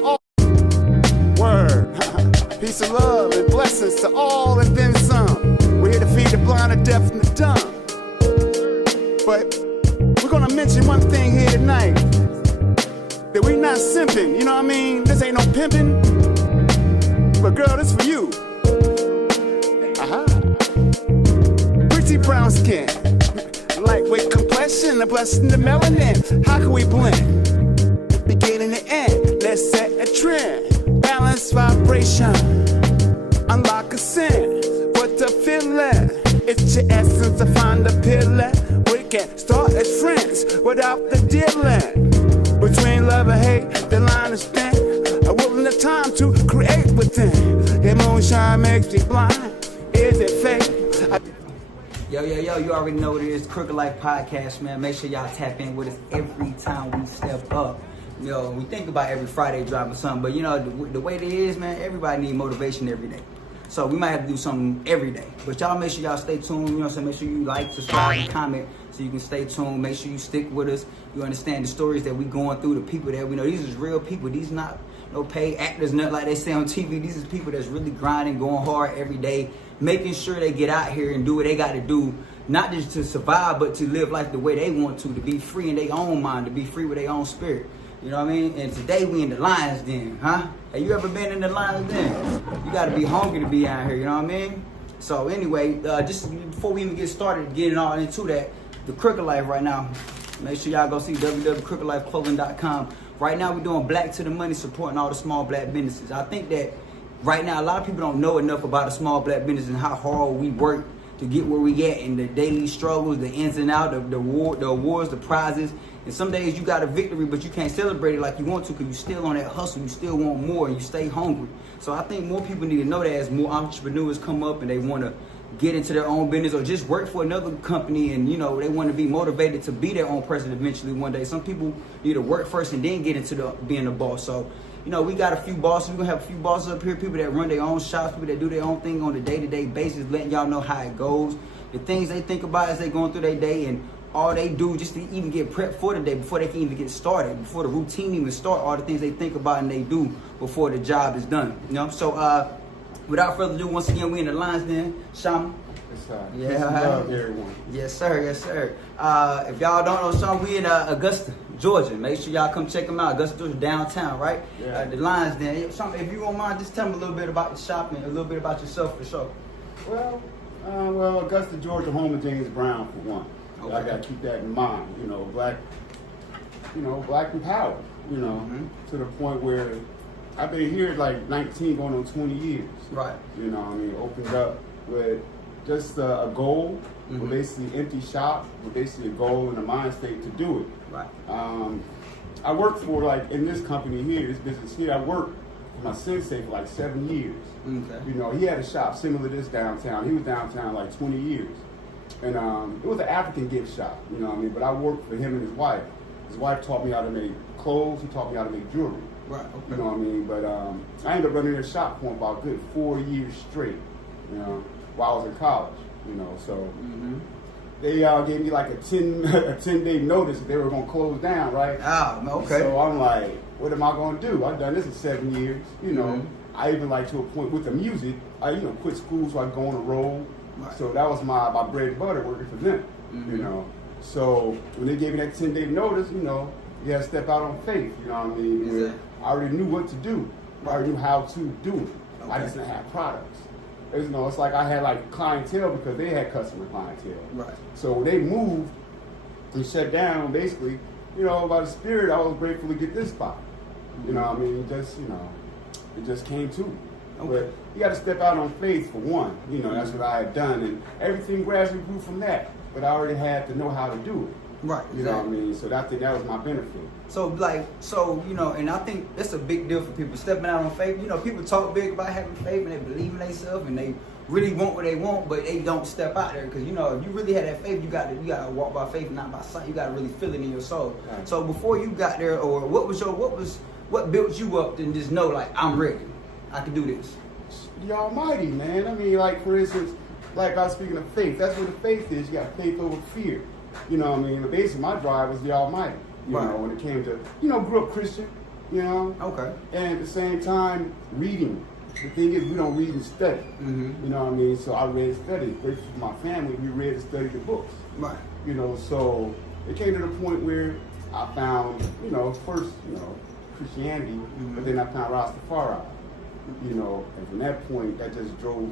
all. Word. Peace and love and blessings to all and then some. We're here to feed the blind, the deaf, and the dumb. But we're gonna mention one thing here tonight. That we not simping, you know what I mean? This ain't no pimping. But girl, this for you. Aha. Pretty brown skin. Lightweight complexion, a blessing to melanin. How can we blend? Beginning to end, let's set a trend. Balance vibration, unlock a sin. What the feeling? It's your essence to find the pillar. We can start as friends without the dealing. Between love and hate, the line is thin. A willing the time to create within. Your moonshine makes me blind. Is it fake? Yo, you already know what it is. Crooked Life Podcast, man. Make sure y'all tap in with us every time we step up. You know, we think about every Friday drop or something, but you know, the way it is, man, everybody need motivation every day. So we might have to do something every day. But y'all make sure y'all stay tuned, you know what I'm saying? Make sure you like, subscribe, and comment so you can stay tuned. Make sure you stick with us. You understand the stories that we going through, the people that we know. These is real people. These not no paid actors, nothing like they say on TV. These is people that's really grinding, going hard every day, making sure they get out here and do what they got to do, not just to survive, but to live life the way they want to be free in their own mind, to be free with their own spirit. You know what I mean? And today we in the Lions Den, huh? Have you ever been in the Lions Den? You got to be hungry to be out here, you know what I mean? So anyway, just before we even get started, getting all into that, the Crooked Life right now, make sure y'all go see www.crookedlifeclothing.com. Right now we're doing Black to the Money, supporting all the small black businesses. I think that right now a lot of people don't know enough about the small black business and how hard we work to get where we get, and the daily struggles, the ins and outs, the awards, the prizes. And some days you got a victory, but you can't celebrate it like you want to because you still on that hustle. You still want more and you stay hungry. So I think more people need to know that as more entrepreneurs come up and they want to get into their own business or just work for another company, and you know they want to be motivated to be their own person eventually one day. Some people need to work first and then get into being a boss. So you know, we got a few bosses. We're going to have a few bosses up here, people that run their own shops, people that do their own thing on a day-to-day basis, letting y'all know how it goes, the things they think about as they going through their day, and all they do just to even get prepped for the day before they can even get started, before the routine even start, all the things they think about and they do before the job is done. You know, so without further ado, once again, we in the Lions Den. Shama. Yes, sir. Love everyone. Yes, sir. Yes, sir. If y'all don't know, Sean, we in Augusta, Georgia. Make sure y'all come check them out. Augusta, Georgia, downtown, right? Yeah. The Lions Den. Sean, if you don't mind, just tell me a little bit about the shop and a little bit about yourself for sure. Well, Augusta, Georgia, home of James Brown for one. Okay. I got to keep that in mind. You know, black empowered. You know, to the point where I've been here like 19, going on 20 years. Right. You know, I mean, opened up with just a goal, with basically empty shop, with basically a goal and a mind state to do it. Right. I worked for, like, in this company here, this business here, I worked for my sensei for like 7 years. Okay. You know, he had a shop similar to this downtown. He was downtown like 20 years. And it was an African gift shop, you know what I mean? But I worked for him and his wife. His wife taught me how to make clothes. He taught me how to make jewelry. Right. Okay. You know what I mean? But I ended up running their shop for about a good 4 years straight, you know, while I was in college, you know. So they gave me like a 10-day notice that they were going to close down, right? Ah, okay. So I'm like, what am I going to do? I've done this in 7 years, you know. I even like to a point with the music, I quit school so I could go on the road. Right. So that was my bread and butter working for them, you know. So when they gave me that 10-day notice, you know, you had to step out on faith, you know what I mean? Exactly. I already knew what to do. I already knew how to do it. Okay. I just didn't have products. You know, it's like I had like clientele because they had customer clientele. Right. So when they moved and shut down, basically, you know, by the spirit, I was grateful to get this spot. You know what I mean? Just, you know, it just came to me. Okay. But you got to step out on faith for one. You know, that's what I had done. And everything gradually grew from that. But I already had to know how to do it. Right. You know what I mean? So that was my benefit. So, you know, and I think that's a big deal for people, stepping out on faith. You know, people talk big about having faith and they believe in themselves and they really want what they want, but they don't step out there. Because, you know, if you really had that faith, you got to walk by faith, not by sight. You got to really feel it in your soul. Right. So before you got there, or what built you up to just know, like, I'm ready, I can do this? The Almighty, man. I mean, like, for instance, like I was speaking of faith, that's what the faith is. You got faith over fear. You know what I mean? The base of my drive was the Almighty. You know, when it came to, grew up Christian, you know? Okay. And at the same time, reading. The thing is, we don't read and study. Mm-hmm. You know what I mean? So I read and studied. For my family, we read and studied the books. Right. You know, so it came to the point where I found, you know, first, you know, Christianity, but then I found Rastafari. You know, and from that point, that just drove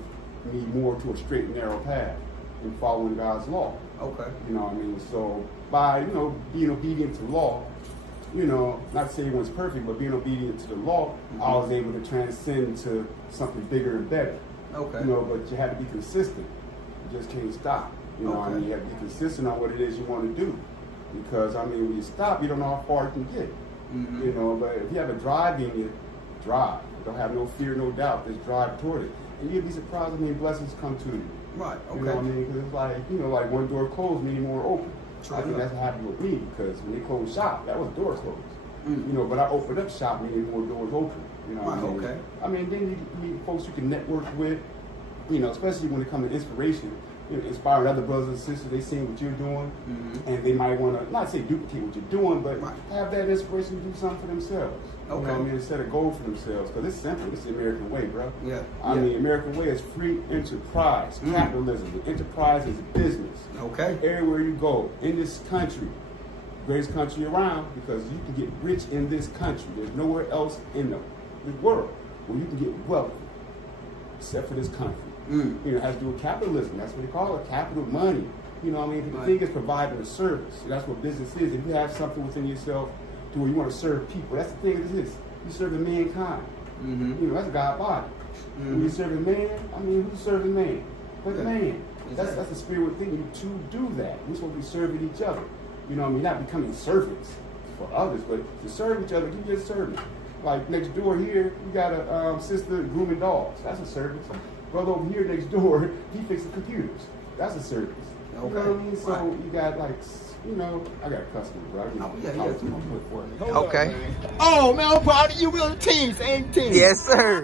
me more to a straight and narrow path in following God's law. Okay. You know what I mean? So by, you know, being obedient to law, you know, not to say everyone's perfect, but being obedient to the law, I was able to transcend to something bigger and better. Okay. You know, but you have to be consistent. You just can't stop. You know what I mean? You have to be consistent on what it is you want to do. Because, I mean, when you stop, you don't know how far you can get. You know, but if you have a drive in you, drive. Don't have no fear, no doubt. Just drive toward it. And you'll be surprised how many blessings come to you. Right, okay. You know what I mean? Because it's like, you know, like one door closed, many more open. True I think enough. that's what happened with me, because when they closed shop, that was door closed. You know, but I opened up shop, many more doors open. You know what I mean? Okay. I mean, then you meet folks you can network with, you know, especially when it comes to inspiration. You know, inspiring other brothers and sisters, they see what you're doing, and they might want to, not say duplicate what you're doing, but have that inspiration to do something for themselves. Okay. You know what I mean? Set a goal for themselves, because it's simple. It's the American way, bro. Yeah. I mean, American way is free enterprise, capitalism. The enterprise is business. Okay. Everywhere you go in this country, greatest country around, because you can get rich in this country. There's nowhere else in the world where you can get wealthy except for this country. You know, it has to do with capitalism. That's what they call it, capital money. You know what I mean? The thing is providing a service. That's what business is. If you have something within yourself to where you want to serve people, that's the thing it is. You're serving mankind. You know, that's God body. When you're serving man, I mean, who's serving man? But man. That's the spirit within you to do that. We're supposed to be serving each other. You know what I mean? Not becoming servants for others, but to serve each other, give you a servant. Like next door here, you got a sister grooming dogs. That's a service. Brother over here next door, he fixes computers. That's a service. Okay. You know what I mean? So you got like, you know, I got a customer, bro. Okay. Oh man, I'm proud of you. We're on the team, same team. Yes, sir.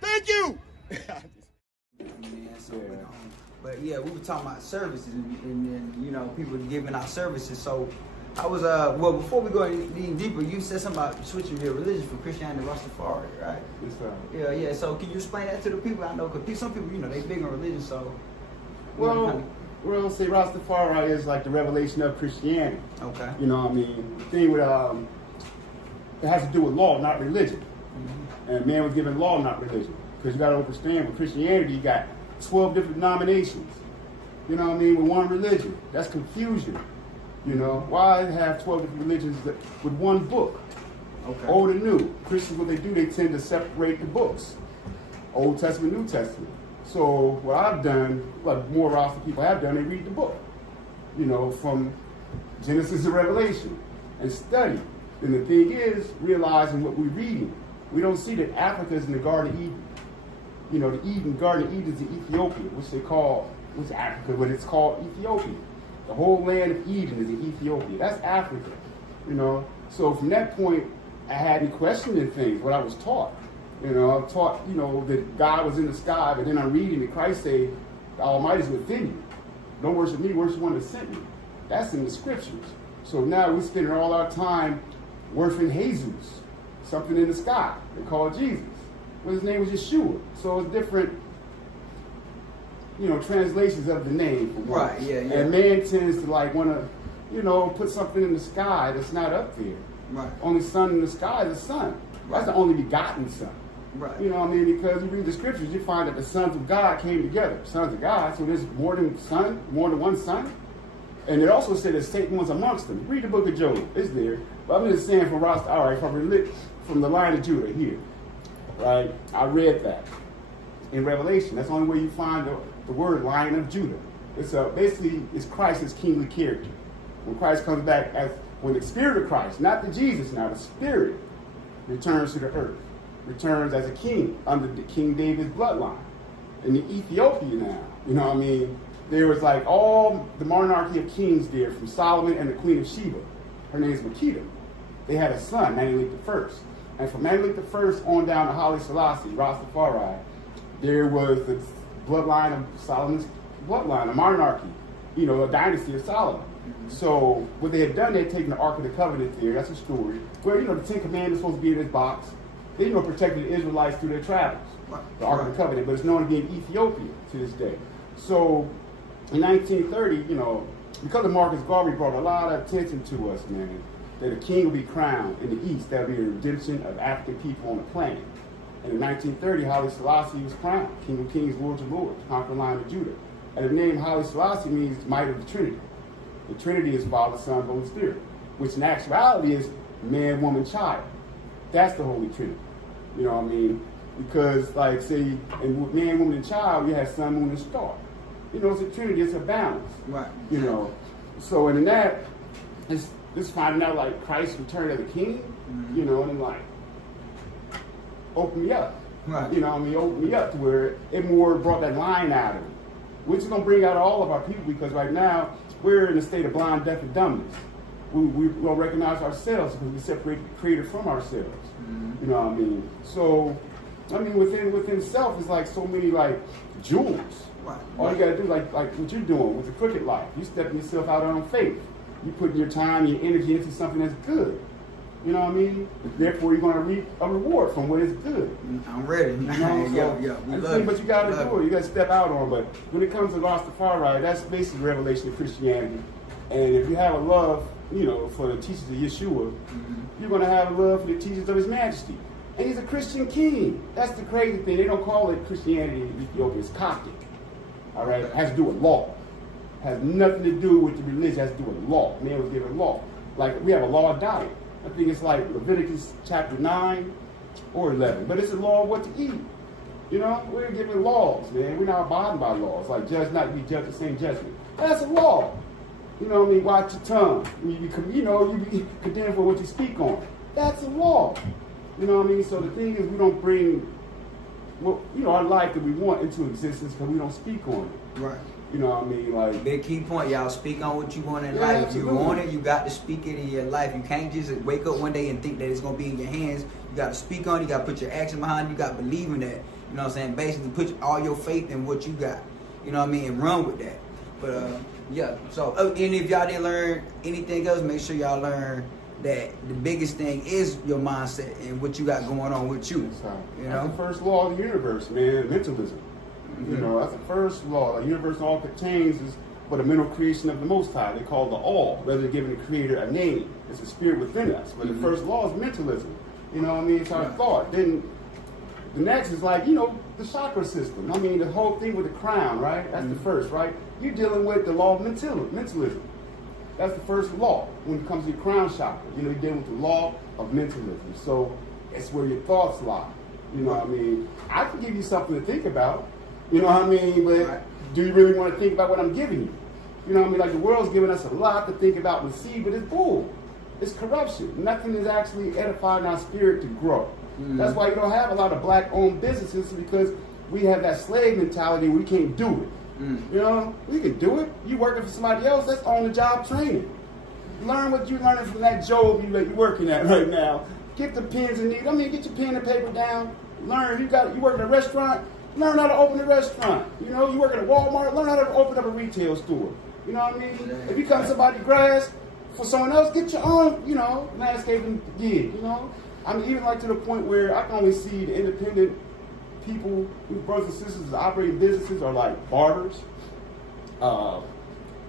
Thank you. But yeah, we were talking about services and you know, people giving out services. So I was well, before we go any deeper, you said something about switching your religion from Christianity to Rastafari, right? Yes, Yeah. So can you explain that to the people? I know, because some people, you know, they big on religion, so. Well, we're gonna say Rastafari is like the revelation of Christianity. Okay. You know what I mean? The thing with it has to do with law, not religion. And man was given law, not religion. Because you got to understand, with Christianity, you got 12 different denominations. You know what I mean? With one religion. That's confusion. You know, why have 12 different religions with one book? Okay. Old and new. Christians, what they do, they tend to separate the books. Old Testament, New Testament. So what I've done, what more Rasta people have done, they read the book. You know, from Genesis to Revelation and study. And the thing is, realizing what we're reading. We don't see that Africa is in the Garden of Eden. You know, the Garden of Eden is in Ethiopia, which they call, which Africa, but it's called Ethiopia. The whole land of Eden is in Ethiopia. That's Africa, you know. So from that point, I had me questioning things, what I was taught. You know, I was taught, you know, that God was in the sky, but then I'm reading that Christ said, the Almighty is within you. Don't worship me, worship one that sent me. That's in the scriptures. So now we're spending all our time worshiping Jesus, something in the sky. They call it Jesus. Well, his name was Yeshua. So it's different, you know, translations of the name. For one. Right, yeah. And man tends to like want to, you know, put something in the sky that's not up there. Right. Only sun in the sky is the sun. That's the only begotten son. Right. You know what I mean? Because you read the scriptures, you find that the sons of God came together. Sons of God. So there's more than one son. And it also said that Satan was amongst them. Read the book of Job. It's there. But I'm just saying from Rasta, all right, from the line of Judah here. Right? I read that in Revelation. That's the only way you find the word Lion of Judah. It's basically it's Christ's kingly character. When Christ comes back, when the Spirit of Christ, not the Jesus now, the Spirit returns to the earth, returns as a king under the King David's bloodline. In the Ethiopia now, you know what I mean? There was like all the monarchy of kings there, from Solomon and the Queen of Sheba. Her name is Makeda. They had a son, Menelik I. And from Menelik I on down to Haile Selassie, Rastafari, there was the bloodline of Solomon's bloodline, a monarchy. a dynasty of Solomon. So what they had done, they had taken the Ark of the Covenant there. That's a story where the Ten Commandments supposed to be in this box. They protected the Israelites through their travels. The Ark of the Covenant, but it's known to be in Ethiopia to this day. So in 1930, because of Marcus Garvey brought a lot of attention to us, man, that a king will be crowned in the East. That would be the redemption of African people on the planet. And in 1930, Haile Selassie was crowned, King of Kings, Lord of Lords, conquering Lion of Judah. And the name Haile Selassie means might of the Trinity. The Trinity is Father, Son, Holy Spirit, which in actuality is man, woman, child. That's the Holy Trinity. You know what I mean? Because, like, say, in man, woman, and child, you have sun, moon, and star. It's a Trinity, it's a balance. Right. So in that, it's finding out, like, Christ returned as a king, and then, like, open me up. Right. Open me up to where it more brought that line out of it, which is going to bring out all of our people, because right now, we're in a state of blind, deaf, and dumbness. We don't recognize ourselves because we separate the Creator from ourselves. You know what I mean? So, within self is like so many like jewels. Right. All you gotta do, like what you're doing with the Crooked Life, you stepping yourself out on faith. You putting your time, your energy into something that's good. You know what I mean? Therefore, you're gonna reap a reward from what is good. I'm ready. But you gotta do it. You gotta step out on. But when it comes to Rastafari, that's basically the revelation of Christianity. And if you have a love, for the teachers of Yeshua, you're gonna have a love for the teachers of His Majesty. And he's a Christian king. That's the crazy thing. They don't call it Christianity in Ethiopia. It's Coptic. All right? It has to do with law. It has nothing to do with the religion. It has to do with law. Man was given law. Like, we have a law of diet. I think it's like Leviticus chapter 9 or 11. But it's a law of what to eat. We're given laws, man. We're not abiding by laws. Like, judge not to be judged the same judgment. That's a law. Watch your tongue. You be condemned for what you speak on. That's a law. So the thing is, we don't bring, our life that we want into existence because we don't speak on it. Right. Like, big key point, y'all. Speak on what you want in life. Absolutely. If you want it, you got to speak it in your life. You can't just wake up one day and think that it's gonna be in your hands. You got to speak on it. You got to put your action behind it. You got to believe in that. You know what I'm saying? Basically, put all your faith in what you got. And run with that. But So, and if y'all didn't learn anything else, make sure y'all learn that the biggest thing is your mindset and what you got going on with you. That's the first law of the universe, man. Mentalism. That's the first law. The universe all contains is but a mental creation of the Most High. They call it the all, rather than giving the Creator a name. It's a spirit within us. But the first law is mentalism. It's our thought. Then the next is like, the chakra system. The whole thing with the crown, right? That's the first, right? You're dealing with the law of mentalism. That's the first law when it comes to your crown chakra. You're dealing with the law of mentalism. So it's where your thoughts lie. I can give you something to think about. But do you really want to think about what I'm giving you? Like the world's giving us a lot to think about and see, but it's bull. It's corruption. Nothing is actually edifying our spirit to grow. That's why you don't have a lot of black-owned businesses, because we have that slave mentality. We can't do it. We can do it. You working for somebody else, that's on-the-job training. Learn what you're learning from that job you're working at right now. Get the pens and needles. Get your pen and paper down. Learn. You work in a restaurant, learn how to open a restaurant. You work at a Walmart, learn how to open up a retail store. If you cut somebody's grass for someone else, get your own, landscaping gig, even like to the point where I can only see the independent people, brothers and sisters that operating businesses are like barbers,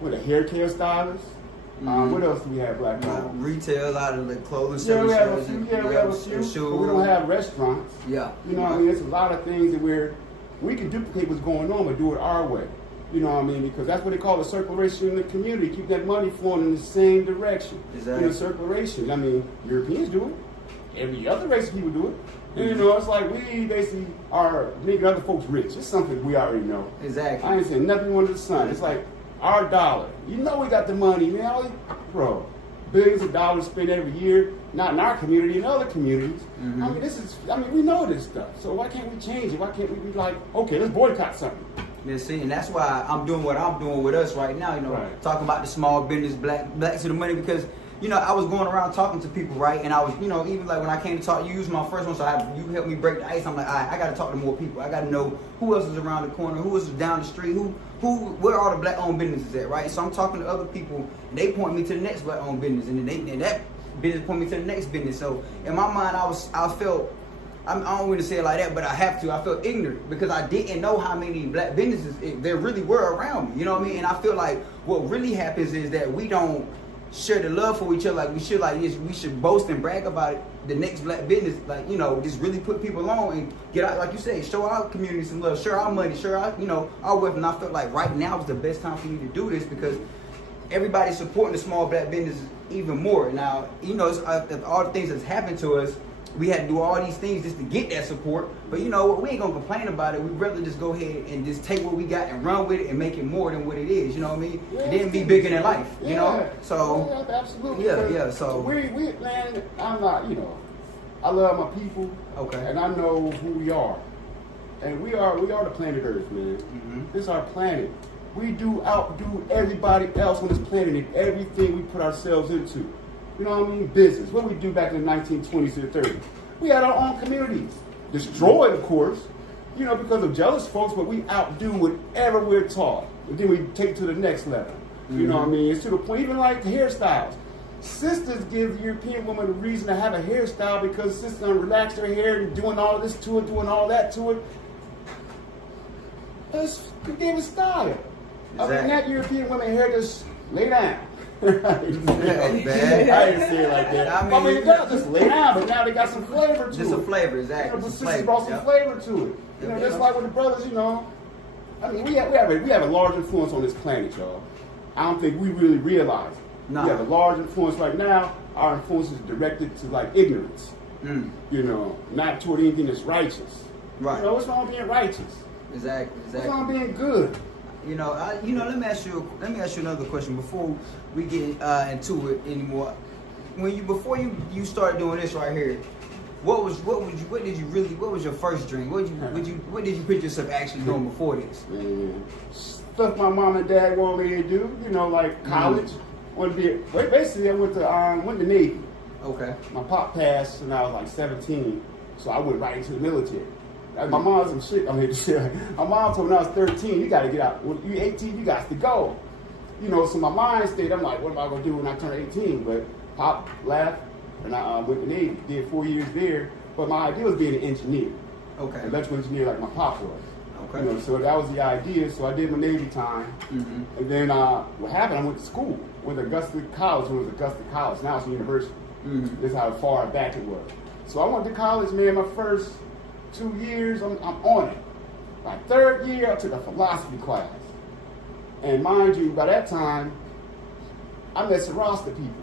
with a hair care stylist. What else do we have black people? Retail, out of the clothing we have a few. We have a few. But we don't have restaurants. Yeah. There's a lot of things that we can duplicate what's going on, but do it our way. Because that's what they call the circulation in the community. Keep that money flowing in the same direction. Exactly. Circulation. Europeans do it. Every other race of people do it. And, it's like we basically are making other folks rich. It's something we already know. Exactly. I ain't saying nothing under the sun. It's like our dollar. We got the money, man. Bro, billions of dollars spent every year, not in our community, in other communities. We know this stuff. So why can't we change it? Why can't we be like, okay, let's boycott something? And that's why I'm doing what I'm doing with us right now, Right. Talking about the small business, black to the money, because I was going around talking to people, right? And I was, even like when I came to talk, you used my first one, so you helped me break the ice. I'm like, all right, I got to talk to more people. I got to know who else is around the corner, who else is down the street, who where all the black-owned businesses at, right? So I'm talking to other people, and they point me to the next black-owned business, and then that business point me to the next business. So in my mind, I felt, I don't want to say it like that, but I have to. I felt ignorant because I didn't know how many black businesses there really were around me. You know what I mean? And I feel like what really happens is that we don't share the love for each other like we should. Like we should boast and brag about it, the next black business. Like, you know, just really put people on and get out, like you say, show our community some love, share our money, share our, you know, our wealth. And I felt like right now is the best time for me to do this because everybody's supporting the small black businesses even more. Now, you know, it's, all the things that's happened to us, we had to do all these things just to get that support. But you know what? We ain't gonna complain about it. We'd rather just go ahead and just take what we got and run with it and make it more than what it is. You know what I mean? Yeah, and then be bigger than life. Yeah. You know? So yeah, absolutely. Yeah. So we man, I'm not. You know, I love my people. Okay. And I know who we are, and we are the planet Earth, man. Mm-hmm. This is our planet. We outdo everybody else on this planet in everything we put ourselves into. You know what I mean? Business. What did we do back in the 1920s to the 30s? We had our own communities. Destroyed, of course, you know, because of jealous folks, but we outdo whatever we're taught. And then we take it to the next level. You know what I mean? It's to the point, even like hairstyles. Sisters give European women a reason to have a hairstyle because sisters relax their hair and doing all this to it, doing all that to it. It gave it style. Exactly. I mean, that European women hair just lay down. I didn't bad. say it like that. I mean, it does just lay down, but now they got some flavor to it. Just some flavor, exactly. You know, but Some sisters flavor, brought some flavor to it. You know, just like with the brothers, you know. I mean, we have a large influence on this planet, y'all. I don't think we really realize it. Nah. We have a large influence right now. Our influence is directed to like ignorance. You know, not toward anything that's righteous. Right. You know, what's wrong with being righteous? Exactly. What's wrong with being good? You know, let me ask you another question before we get into it anymore. Before you started doing this right here, what was your first dream? What did you picture yourself actually doing before this? Man, stuff my mom and dad wanted me to do. You know, like college. Basically, I went to Navy. Okay. My pop passed when I was like 17, so I went right into the military. My mom's some shit. I'm here to say. My mom told me when I was 13, you got to get out. When you're 18, you got to go. You know, so my mind stayed. I'm like, what am I going to do when I turn 18? But Pop left, and I went to Navy. Did 4 years there. But my idea was being an engineer. Okay. An electrical engineer like my pop was. Okay. You know, so that was the idea. So I did my Navy time. And then what happened, I went to school. Went to Augusta College. When it was Augusta College. Now it's a university. This is how far back it was. So I went to college, man, my first 2 years, I'm on it. My third year, I took a philosophy class. And mind you, by that time, I met some Rasta people.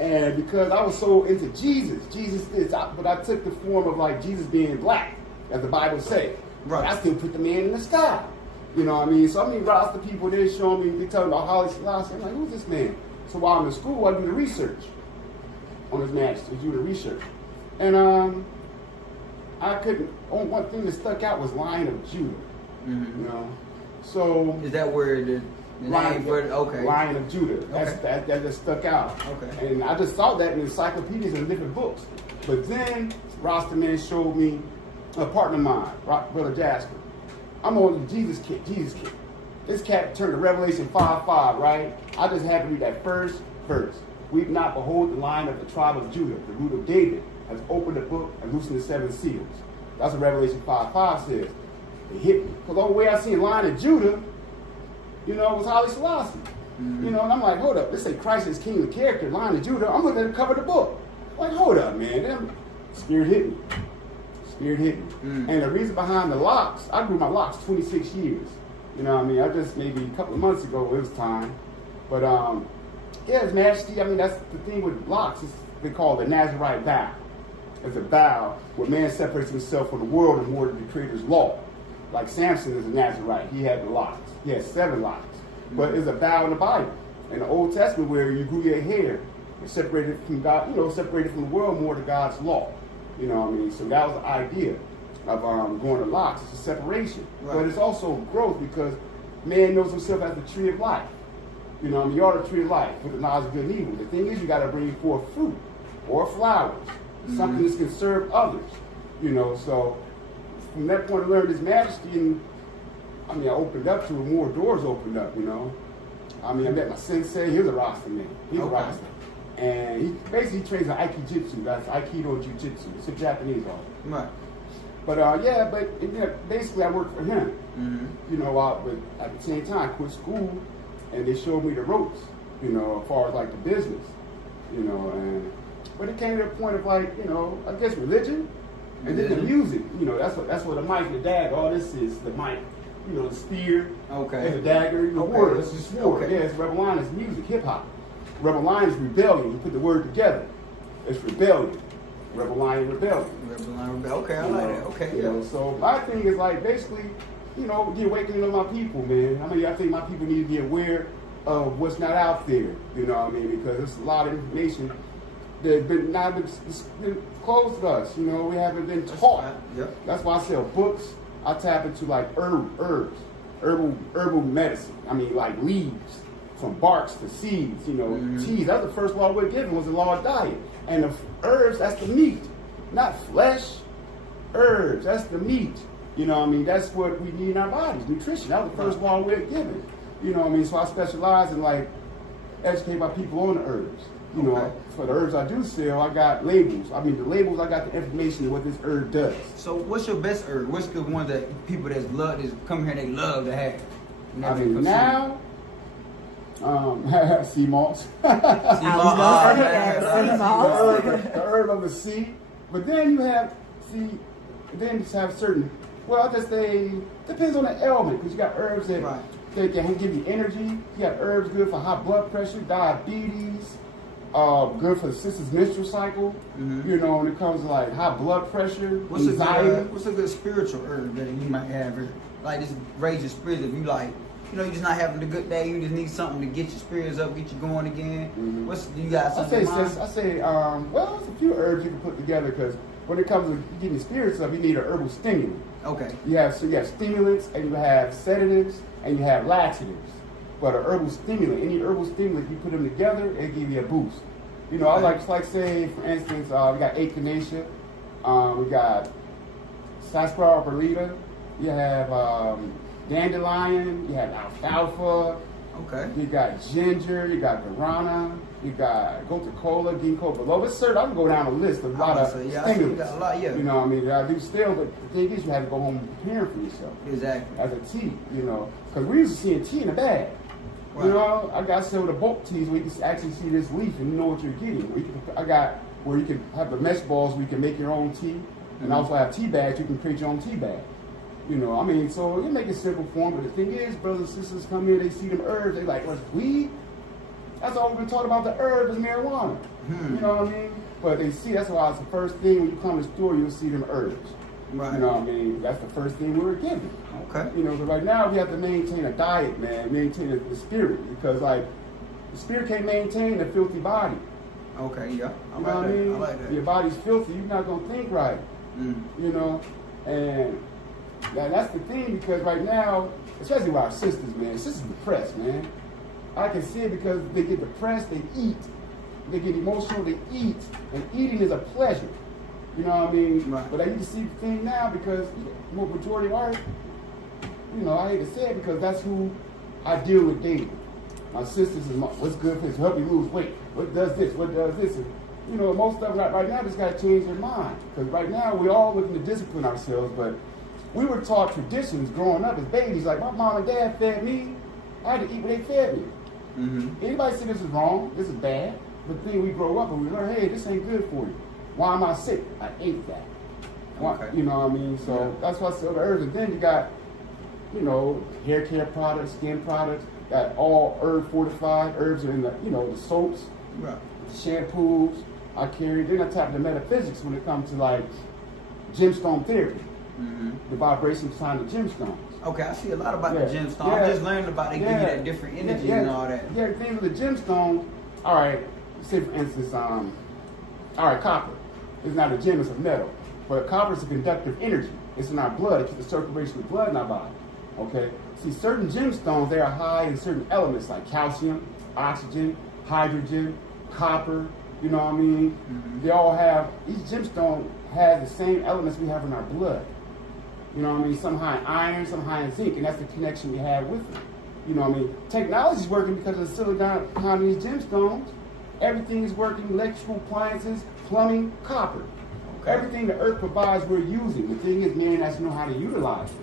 And because I was so into Jesus but I took the form of like Jesus being black, as the Bible says. Right. But I still put the man in the sky. You know what I mean? So I mean, Rasta people, they showing me, they telling me about Haile Selassie. I'm like, who's this man? So while I'm in school, I do the research on his majesty, do the research. And one thing that stuck out was Lion of Judah. You know, so is that where the name for it? Okay. Lion of Judah. That just stuck out. Okay. And I just saw that in encyclopedias and different books. But then Rasta man showed me a partner of mine, Brother Jasper. I'm on the Jesus kid. This cat turned to Revelation 5:5, right? I just had to read that first verse. Weep not, behold, the Lion of the tribe of Judah, the root of David, has opened the book and loosened the 7 seals. That's what Revelation 5:5 says. It hit me. Because the only way I seen Lion of Judah, you know, was Haile Selassie. You know, and I'm like, hold up. Let's say Christ is king of character, Lion of Judah. I'm looking at the cover of the book. I'm like, hold up, man. Then Spirit hit me. And the reason behind the locks, I grew my locks 26 years. You know what I mean? I just maybe a couple of months ago, it was time. But yeah, His Majesty, I mean, that's the thing with locks. They call the Nazarite vow. It's a vow where man separates himself from the world and more than the Creator's law. Like Samson is a Nazarite. He had the locks. He had 7 locks. But it's a vow in the Bible. In the Old Testament where you grew your hair and separated from God, you know, separated from the world more to God's law. You know what I mean? So that was the idea of going to locks. It's a separation. Right. But it's also growth because man knows himself as the tree of life. You know what I mean? You are the tree of life with the knowledge of good and evil. The thing is, you got to bring forth fruit or flowers, something that can serve others. You know, so from that point, I learned his majesty, and I mean, I opened up to it. More doors opened up, you know. I mean, I met my sensei. He was a Rasta man. He's a Rasta. And he basically trains in Aikijitsu. That's Aikido Jiu-Jitsu. It's a Japanese art. Right. But basically I worked for him. You know, but at the same time I quit school, and they showed me the ropes, you know, as far as like the business, you know, but it came to a point of like, you know, I guess religion, and then the music, you know, that's what the mic, the dagger, all this is, the mic, you know, the spear, and the dagger, the word, it's just sword. Yeah, it's Rebel Line is music, hip hop. Rebel Line is rebellion. You put the word together, it's rebellion. Rebel Line rebellion. Rebel Line rebellion. Okay, I like that. Okay, you know, so my thing is like basically, you know, the awakening of my people, man. I mean, I think my people need to be aware of what's not out there. You know what I mean? Because there's a lot of information that's been been closed to us. You know, we haven't been taught. Yep. That's why I sell books. I tap into like herbs, herbal medicine. I mean, like leaves, from barks to seeds. You know, teas. That's the first law we're given, was the law of diet. And the herbs, that's the meat, not flesh. Herbs, that's the meat. You know what I mean? That's what we need in our bodies, nutrition. That was the first law we're given. You know what I mean? So I specialize in like educate my people on the herbs. You know, for the herbs I do sell, I got labels. I mean, the labels, I got the information of what this herb does. So what's your best herb? What's the one that people that love, that come here, they love to have? I mean, now, sea moss. The herb of the sea. But then you have, then you have certain, well, I just say, depends on the ailment, because you got herbs that they can give you energy. You got herbs good for high blood pressure, diabetes, good for the sister's menstrual cycle. You know, when it comes to like high blood pressure, anxiety. What's a good spiritual herb that you might have? Like this raise your spirits if you like, you know, you're just not having a good day, you just need something to get your spirits up, get you going again. You got something in mind? I say, well, there's a few herbs you can put together, because when it comes to getting your spirits up, you need an herbal stimulant. Okay. You have stimulants, and you have sedatives, and you have laxatives. But an herbal stimulant, any herbal stimulant, you put them together, it give you a boost. You know, I like say, for instance, we got echinacea, we got sarsaparilla arboleta, you have dandelion, you have alfalfa, you got ginger, you got guarana, you got gotu-kola, ginkgo biloba. Sir, I can go down a list of a lot of stimulants. You know what I mean? I do still, but the thing is, you have to go home and prepare for yourself. Exactly. As a tea, you know, because we used to see tea in a bag. You know, I got some of the bulk teas where you can actually see this leaf and you know what you're getting. I got where you can have the mesh balls where you can make your own tea, and also have tea bags. You can create your own tea bag. You know, I mean, so you make it simple for them. But the thing is, brothers and sisters come here, they see them herbs, they like, what's weed? That's all we've been talking about. The herbs is marijuana. You know what I mean? But they see, that's why it's the first thing when you come to the store, you'll see them herbs. Right. You know what I mean? That's the first thing we were given. Okay. You know, but right now we have to maintain a diet, man, maintain the spirit, because like the spirit can't maintain a filthy body. Okay, yeah. I like that. Your body's filthy, you're not gonna think right. You know, and that's the thing, because right now, especially with our sisters, man, sisters depressed, man. I can see it because they get depressed, they eat. They get emotional, they eat. And eating is a pleasure. You know what I mean? Right. But I need to see the thing now, because more majority of art, you know, I hate to say it, because that's who I deal with daily. My sisters is what's good for this, help you lose weight. What does this? What does this? And, you know, most of them right now just got to change their mind. Because right now we're all looking to discipline ourselves, but we were taught traditions growing up as babies. Like my mom and dad fed me, I had to eat what they fed me. Anybody say this is wrong, this is bad, but then we grow up and we learn, hey, this ain't good for you. Why am I sick? I ate that. You know what I mean? So that's why I sell the herbs. And then you got, you know, hair care products, skin products, got all herb fortified. Herbs are in the, you know, the soaps, shampoos. I carry. Then I tap into metaphysics when it comes to like gemstone therapy. The vibration behind the gemstones. Okay, I see a lot about the gemstone. I'm just learning about it, give you that different energy and all that. Yeah, the thing with the gemstones, all right, say for instance, all right, copper. It's not a gem, it's a metal. But copper is a conductive energy. It's in our blood. It keeps the circulation of blood in our body. Okay? See, certain gemstones, they are high in certain elements like calcium, oxygen, hydrogen, copper, you know what I mean? They all have, each gemstone has the same elements we have in our blood. You know what I mean? Some high in iron, some high in zinc, and that's the connection you have with them. You know what I mean? Technology's working because of the silicon behind these gemstones. Everything is working, electrical appliances, plumbing, copper. Okay. Everything the earth provides, we're using. The thing is, man, has to know how to utilize it.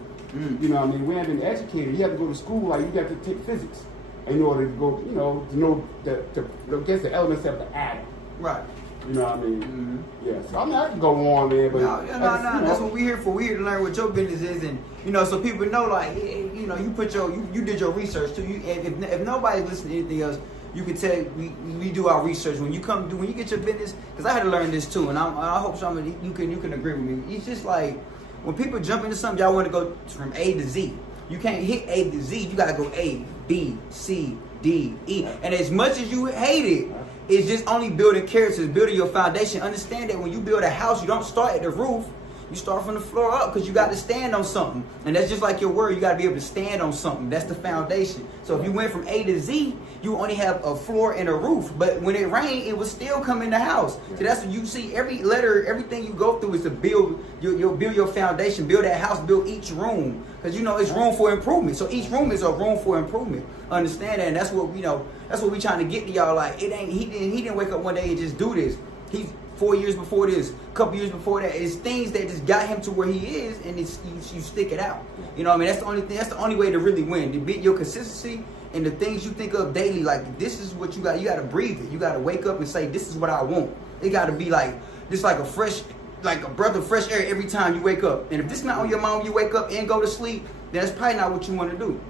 You know what I mean? We haven't been educated. You have to go to school, like you have to take physics in order to go, you know, to know the elements of the atom. Right. You know what I mean? Yeah. So I mean, I can go on there, but no. That's what we're here for. We're here to learn what your business is, and you know, so people know, like, you know, you did your research too. If nobody's listening to anything else, you can tell we do our research when you get your business. Because I had to learn this too, and I hope somebody you can agree with me. It's just like when people jump into something, y'all want to go from A to Z. You can't hit A to Z. You gotta go A, B, C, D, E. And as much as you hate it, it's just only building characters, building your foundation. Understand that when you build a house, you don't start at the roof. You start from the floor up because you got to stand on something. And that's just like your word. You got to be able to stand on something. That's the foundation. So if you went from A to Z, you only have a floor and a roof. But when it rained, it would still come in the house. So that's what you see. Every letter, everything you go through is to build. You'll build your foundation, build that house, build each room. Because, you know, it's room for improvement. So each room is a room for improvement. Understand that? And that's what, you know, that's what we trying to get to y'all. Like, he didn't wake up one day and just do this. He's 4 years before this, a couple years before that. It's things that just got him to where he is, and it's you stick it out. You know what I mean? That's the only thing. That's the only way to really win. To beat your consistency and the things you think of daily. Like, this is what you got. You got to breathe it. You got to wake up and say, this is what I want. It got to be like this, like a breath of fresh air every time you wake up. And if this not on your mind when you wake up and go to sleep, then that's probably not what you want to do.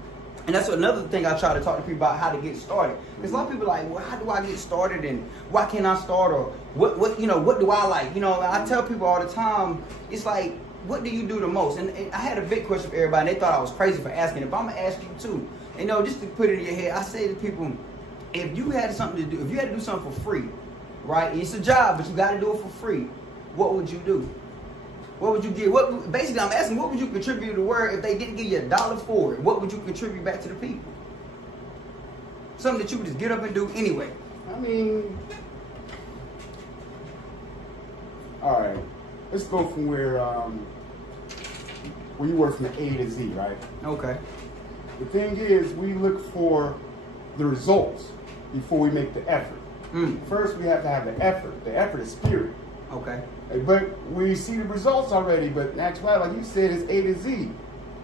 And that's another thing I try to talk to people about, how to get started. Because a lot of people are like, well, how do I get started, and why can't I start, or what do I like? You know, I tell people all the time, it's like, what do you do the most? And I had a big question for everybody, and they thought I was crazy for asking it, but I'm gonna ask you too. You know, just to put it in your head, I say to people, if you had something to do, if you had to do something for free, right? It's a job, but you got to do it for free. What would you do? What would you give? Basically, I'm asking, what would you contribute to the world if they didn't give you $1 for it? What would you contribute back to the people? Something that you would just get up and do anyway. I mean, all right. Let's go from where you work from the A to Z, right? Okay. The thing is, we look for the results before we make the effort. First, we have to have the effort. The effort is spirit. Okay. But we see the results already, but in actuality, like you said, it's A to Z.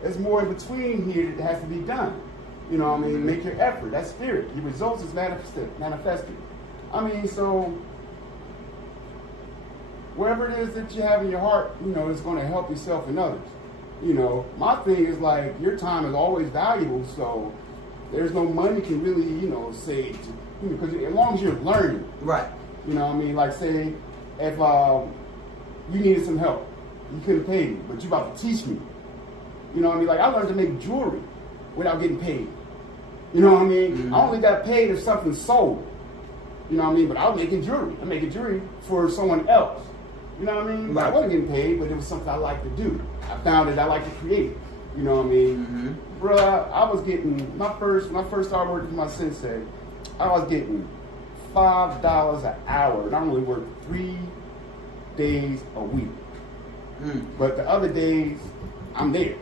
There's more in between here that has to be done. You know what I mean? Make your effort. That's spirit. Your results is manifested. I mean, so whatever it is that you have in your heart, you know, it's going to help yourself and others. You know, my thing is like, your time is always valuable, so there's no money can really, you know, say, because as long as you're learning. Right. You know what I mean? Like, say, if you needed some help, you couldn't pay me, but you about to teach me. You know what I mean? Like, I learned to make jewelry without getting paid. You know what I mean? Mm-hmm. I only got paid if something sold. You know what I mean? But I was making jewelry. I'm making jewelry for someone else. You know what I mean? Right. I wasn't getting paid, but it was something I liked to do. I found that I like to create. You know what I mean? Mm-hmm. Bro, I was getting, when I first started working for my sensei, I was getting $5 an hour, and I only worked 3 days a week. But the other days, I'm there.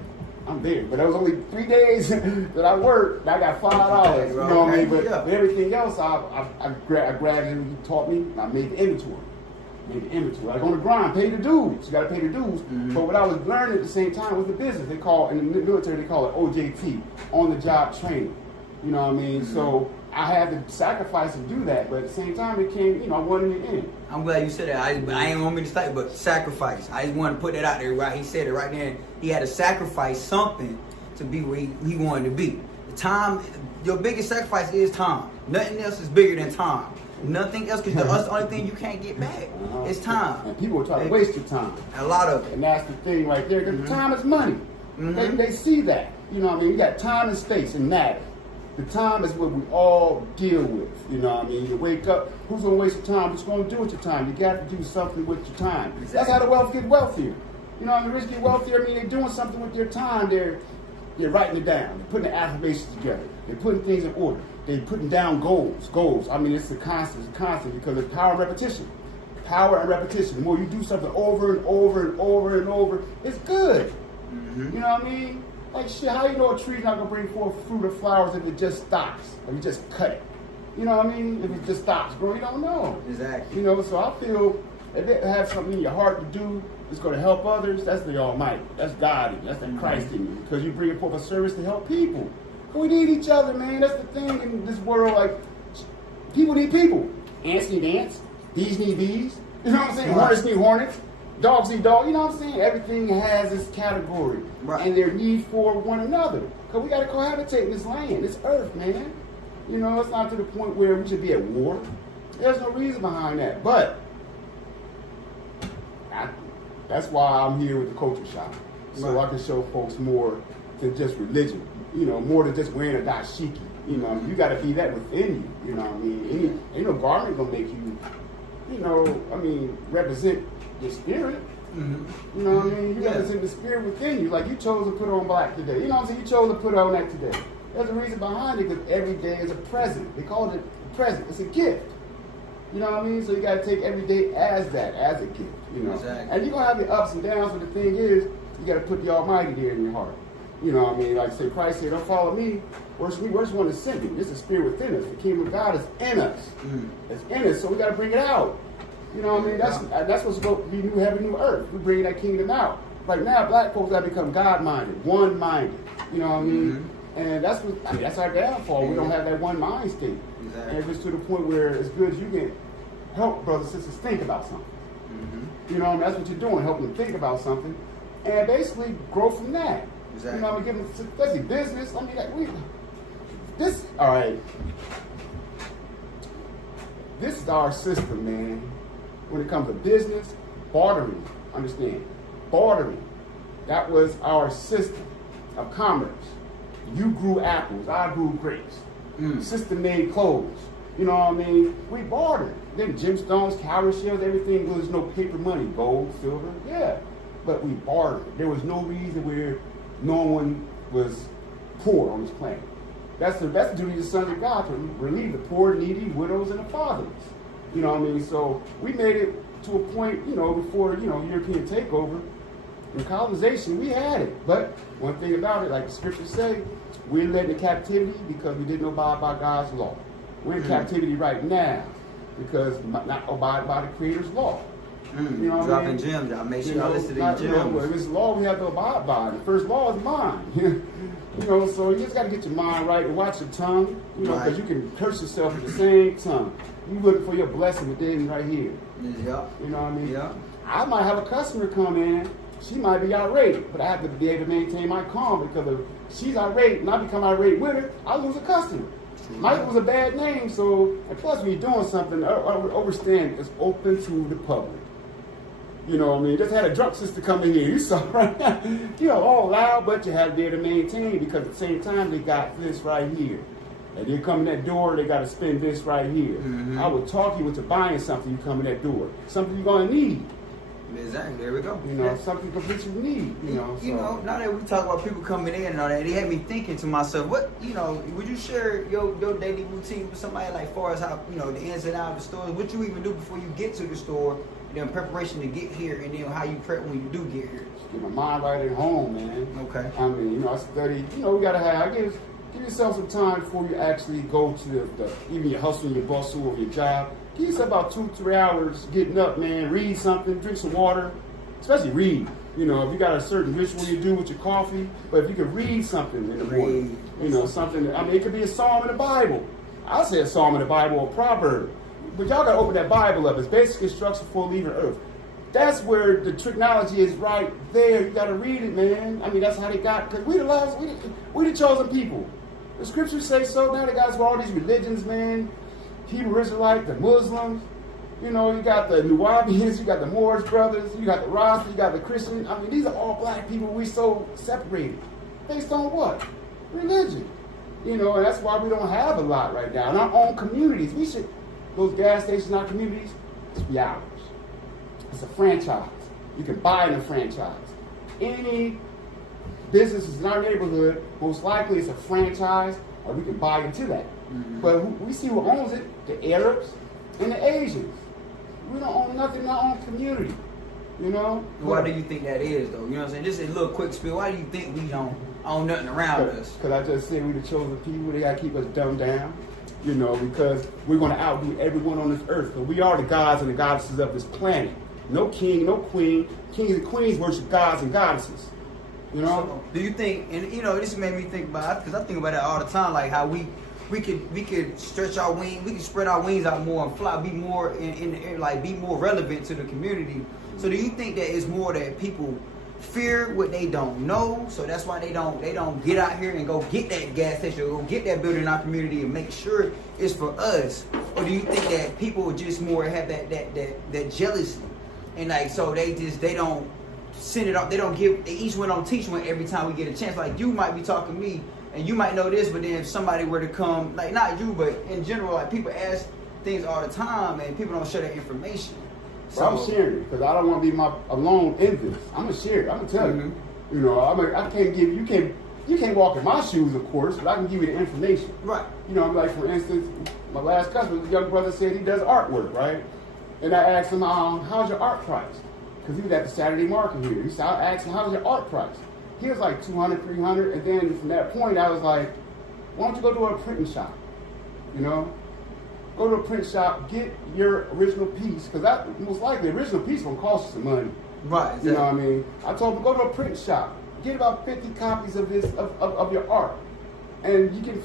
But it was only 3 days that I worked, and I got $5. You know what I mean? But everything else, I gradually taught me, and I made the inventory. Like on the grind, pay the dues. You got to pay the dues. Mm-hmm. But what I was learning at the same time was the business. They call, in the military, they call it OJT, on the job training. You know what I mean? Mm-hmm. So I had to sacrifice and do that, but at the same time, it came, you know, I wanted it in. I'm glad you said that. I ain't want me to say, but sacrifice. I just want to put that out there, right? He said it right there. He had to sacrifice something to be where he wanted to be. The time, your biggest sacrifice is time. Nothing else is bigger than time. Nothing else, because that's the only thing you can't get back. It's time. And people try to waste your time. A lot of it. And that's the thing right there, because time is money. Mm-hmm. They see that. You know what I mean? You got time and space and matter. The time is what we all deal with. You know what I mean? You wake up, who's going to waste your time? What's going to do with your time? You got to do something with your time. Exactly. That's how the wealth get wealthier. You know, the rich get wealthier. I mean, they're doing something with their time. They're writing it down. They're putting the affirmations together. They're putting things in order. They're putting down goals. I mean, it's a constant because it's power and repetition. Power and repetition. The more you do something over and over and over and over, it's good. Mm-hmm. You know what I mean? Like shit, how you know a tree's not gonna bring forth fruit or flowers if it just stops? If you just cut it. You know what I mean? If it just stops growing, you don't know. Exactly. You know, so I feel if they have something in your heart to do that's gonna help others, that's the Almighty. That's God in you. That's the Christ in you. Because you bring forth a service to help people. We need each other, man. That's the thing in this world. Like, people need people. Ants need ants. Bees need bees. You know what I'm saying? Right. Hornets need hornets. Dogs need dogs. You know what I'm saying? Everything has its category. Right. And their need for one another. Because we got to cohabitate in this land, this earth, man. You know, it's not to the point where we should be at war. There's no reason behind that. But that's why I'm here with the culture shop. So Right. I can show folks more than just religion. You know, more than just wearing a dashiki. You know, you got to be that within you. You know what I mean? Ain't no garment gonna make you, you know, I mean, represent your spirit. Mm-hmm. You know what I mean? You Yeah. represent the spirit within you. Like you chose to put on black today. You know what I'm saying? You chose to put on that today. There's a reason behind it because every day is a present. They call it a present. It's a gift. You know what I mean? So you got to take every day as that, as a gift. You know, Exactly. and you're gonna have the ups and downs. But the thing is, you got to put the Almighty there in your heart. You know what I mean? Like say, Christ said, "Don't follow me. Worship me. Worship one is sent me." This is the spirit within us. The kingdom of God is in us. It's in us. So we got to bring it out. You know what I mean? That's what's supposed to be new heaven, new earth. We bring that kingdom out. Right now, black folks got to become God-minded, one-minded. You know what I mean? And that's what I mean. That's our downfall. We don't have that one mind state. Exactly. And if it's to the point where it's good, you can help brothers and sisters think about something. You know what I mean? That's what you're doing, helping them think about something, and basically grow from that. Exactly. You know what I mean? Give them, especially business. I mean, like this. All right. This is our system, man. When it comes to business, bartering. Understand? Bartering. That was our system of commerce. You grew apples, I grew grapes. Sister made clothes. You know what I mean? We bartered. Then gemstones, cowrie shells, everything was no paper money, gold, silver, yeah. But we bartered. There was no reason where no one was poor on this planet. That's the duty of the sons of God, to relieve the poor, needy, widows, and the fatherless. You know what I mean? So we made it to a point, you know, before, you know, European takeover and colonization, we had it. But one thing about it, like the scriptures say, we're led into captivity because we didn't abide by God's law. We're in captivity right now because not abide by the Creator's law. You know what I Dropping mean? gems, y'all. Make sure You y'all know, listen to not- these you know, gems. if it's law, we have to abide by. The first law is mine. You know, so you just got to get your mind right and watch your tongue. You know, because Right. you can curse yourself at the same time. You looking for your blessing within right here. Yeah. You know what I mean? Yeah. I might have a customer come in. She might be irate, but I have to be able to maintain my calm because if she's irate and I become irate with her, I lose a customer. Might lose a bad name. So, and plus, when you're doing something, overstand it's open to the public. You know what I mean? Just had a drunk sister come in here. You saw right now. You know, all loud, but you have there to maintain because at the same time they got this right here. And they come in that door, they got to spend this right here. I would talk to you into buying something. You come in that door, something you're gonna need. Exactly. There we go. You know, something complete you need. You know, so. You know, now that we talk about people coming in and all that, it had me thinking to myself, what, you know, would you share your daily routine with somebody, like far as how, you know, the ins and outs of the stores, what you even do before you get to the store, and then preparation to get here, and then how you prep when you do get here? Get my mind right at home, man. Okay. I mean, you know, I study. You know, we gotta have. Give yourself some time before you actually go to the even your hustle, your bustle, or your job. Give yourself about 2-3 hours getting up, man. Read something, drink some water, especially read. You know, if you got a certain ritual you do with your coffee, but if you could read something in the morning, you know, something. I mean, it could be a psalm in the Bible. I'll say a psalm in the Bible or a proverb. But y'all gotta open that Bible up. It's basic instruction for leaving Earth. That's where the technology is right there. You gotta read it, man. I mean, that's how they got. Cause we the chosen people. The scriptures say so. Now the guys with all these religions, man. Hebrew Israelite, the Muslims. You know, you got the Nuwabians, you got the Moors brothers, you got the Rasta, you got the Christians. I mean, these are all black people. We so separated. Based on what? Religion. You know, and that's why we don't have a lot right now. In our own communities, we should, those gas stations in our communities, it's be ours. It's a franchise. You can buy in a franchise. Any businesses in our neighborhood, most likely it's a franchise, or we can buy into that. But we see who owns it, the Arabs and the Asians. We don't own nothing in our own community. You know? Why do you think that is, though? You know what I'm saying? Just a little quick spiel. Why do you think we don't own nothing around us? Because I just said we the chosen people. They got to keep us dumbed down. You know, because we're going to outdo everyone on this earth. Because we are the gods and the goddesses of this planet. No king, no queen. Kings and queens worship gods and goddesses. You know? So, do you think, and you know, this made me think about, because I think about it all the time, like how we could stretch our wings, we could spread our wings out more and fly, be more in the air, like be more relevant to the community. So do you think that it's more that people fear what they don't know, so that's why they don't get out here and go get that gas station or go get that building in our community and make sure it's for us? Or do you think that people just more have that jealousy, and like so they don't send it off, they each one don't teach one every time we get a chance? Like you might be talking to me and you might know this, but then if somebody were to come, like not you, but in general, like people ask things all the time and people don't share that information. So I'm sharing it because I don't want to be alone in this. I'm gonna share it. I'm gonna tell you. You know, I can't give you can't walk in my shoes, of course, but I can give you the information. Right. You know, like for instance, my last customer, the young brother said he does artwork, right? And I asked him, how's your art price? Because he was at the Saturday market here. He said, I asked him, how's your art price? He was like $200, $300, and then from that point, I was like, why don't you go to a printing shop? You know, go to a print shop, get your original piece, because that most likely the original piece gonna cost you some money. Right. Exactly. You know what I mean? I told him go to a print shop, get about 50 copies of this of your art, and you can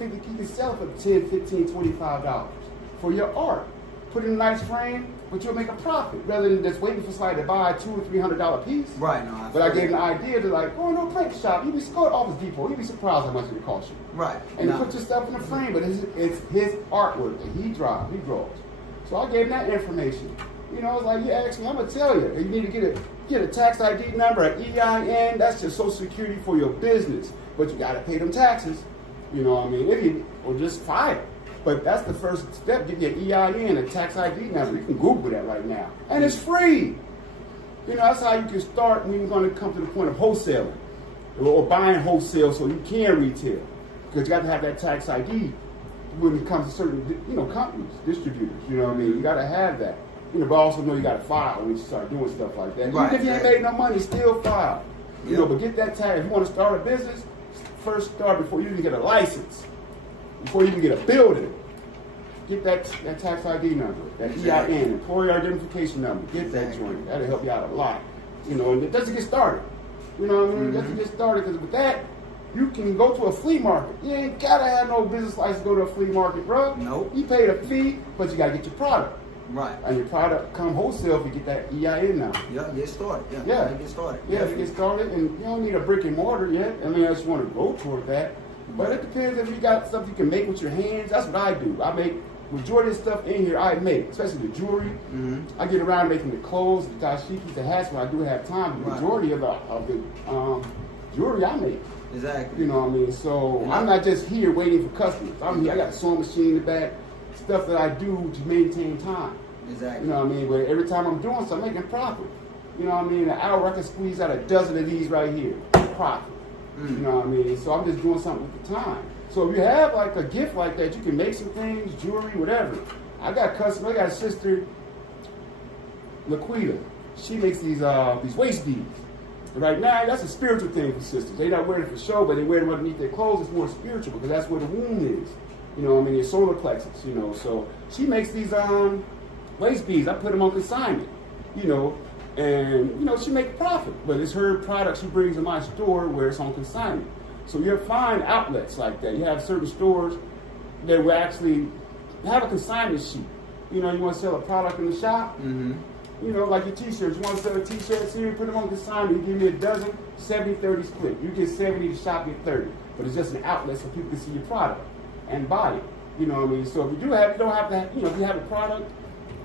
sell it for $10, $15, $25 for your art. Put it in a nice frame, but you'll make a profit rather than just waiting for somebody to buy a $200 or $300 piece. Right. No, but I gave him an idea to like go to a print shop. Go to Office Depot. You'd be surprised how much it costs you. Right. And you put your stuff in the frame, but it's his artwork that he draws. So I gave him that information. You know, it's like you asked me, I'm gonna tell you. You need to get a tax ID number, an EIN. That's your Social Security for your business, but you gotta pay them taxes. You know what I mean? Or just file. But that's the first step. Get your EIN, a tax ID number. You can Google that right now. And it's free. You know, that's how you can start when you're going to come to the point of wholesaling or buying wholesale so you can retail. Because you got to have that tax ID when it comes to certain, companies, distributors. You know what I mean? You got to have that. But also know you got to file when you start doing stuff like that. Right. Even if you ain't made no money, still file. You know, but get that tax. If you want to start a business, first start before you even get a license. Before you even get a building, get that tax ID number, that EIN, employee identification number. Get that joint. That'll help you out a lot. And it doesn't get started. You know what I mean? It doesn't get started because with that, you can go to a flea market. You ain't gotta have no business license to go to a flea market, bro. Nope. You paid a fee, but you gotta get your product. Right. And your product come wholesale if you get that EIN now. Yeah, get started. Yeah. Get started. Yeah, get started, and you don't need a brick and mortar yet. I mean, I just want to go toward that. But it depends if you got stuff you can make with your hands. That's what I do. I make majority of stuff in here. I make, especially the jewelry. I get around making the clothes, the dashikis, the hats when I do have time. The majority of the jewelry I make. Exactly. You know what I mean? So I'm not just here waiting for customers. I'm here. I got a sewing machine in the back. Stuff that I do to maintain time. Exactly. You know what I mean? But every time I'm doing something, I'm making profit. You know what I mean? In an hour, I can squeeze out a dozen of these right here. Profit. You know what I mean? So I'm just doing something with the time. So if you have like a gift like that, you can make some things, jewelry, whatever. I got customers. I got a sister, Laquita. She makes these waist beads. Right now, that's a spiritual thing for sisters. They not wearing it for show, but they wear them underneath their clothes. It's more spiritual because that's where the womb is. You know what I mean? Your solar plexus, So she makes these waist beads. I put them on consignment, and, she make a profit. But it's her product she brings in my store where it's on consignment. So you'll find outlets like that. You have certain stores that will actually have a consignment sheet. You want to sell a product in the shop? Like your t-shirts. You want to sell a t-shirt, so you put them on consignment. You give me a dozen, 70-30 split. You get 70, the shop get 30. But it's just an outlet so people can see your product and buy it. You know what I mean? So if you don't have to, if you have a product,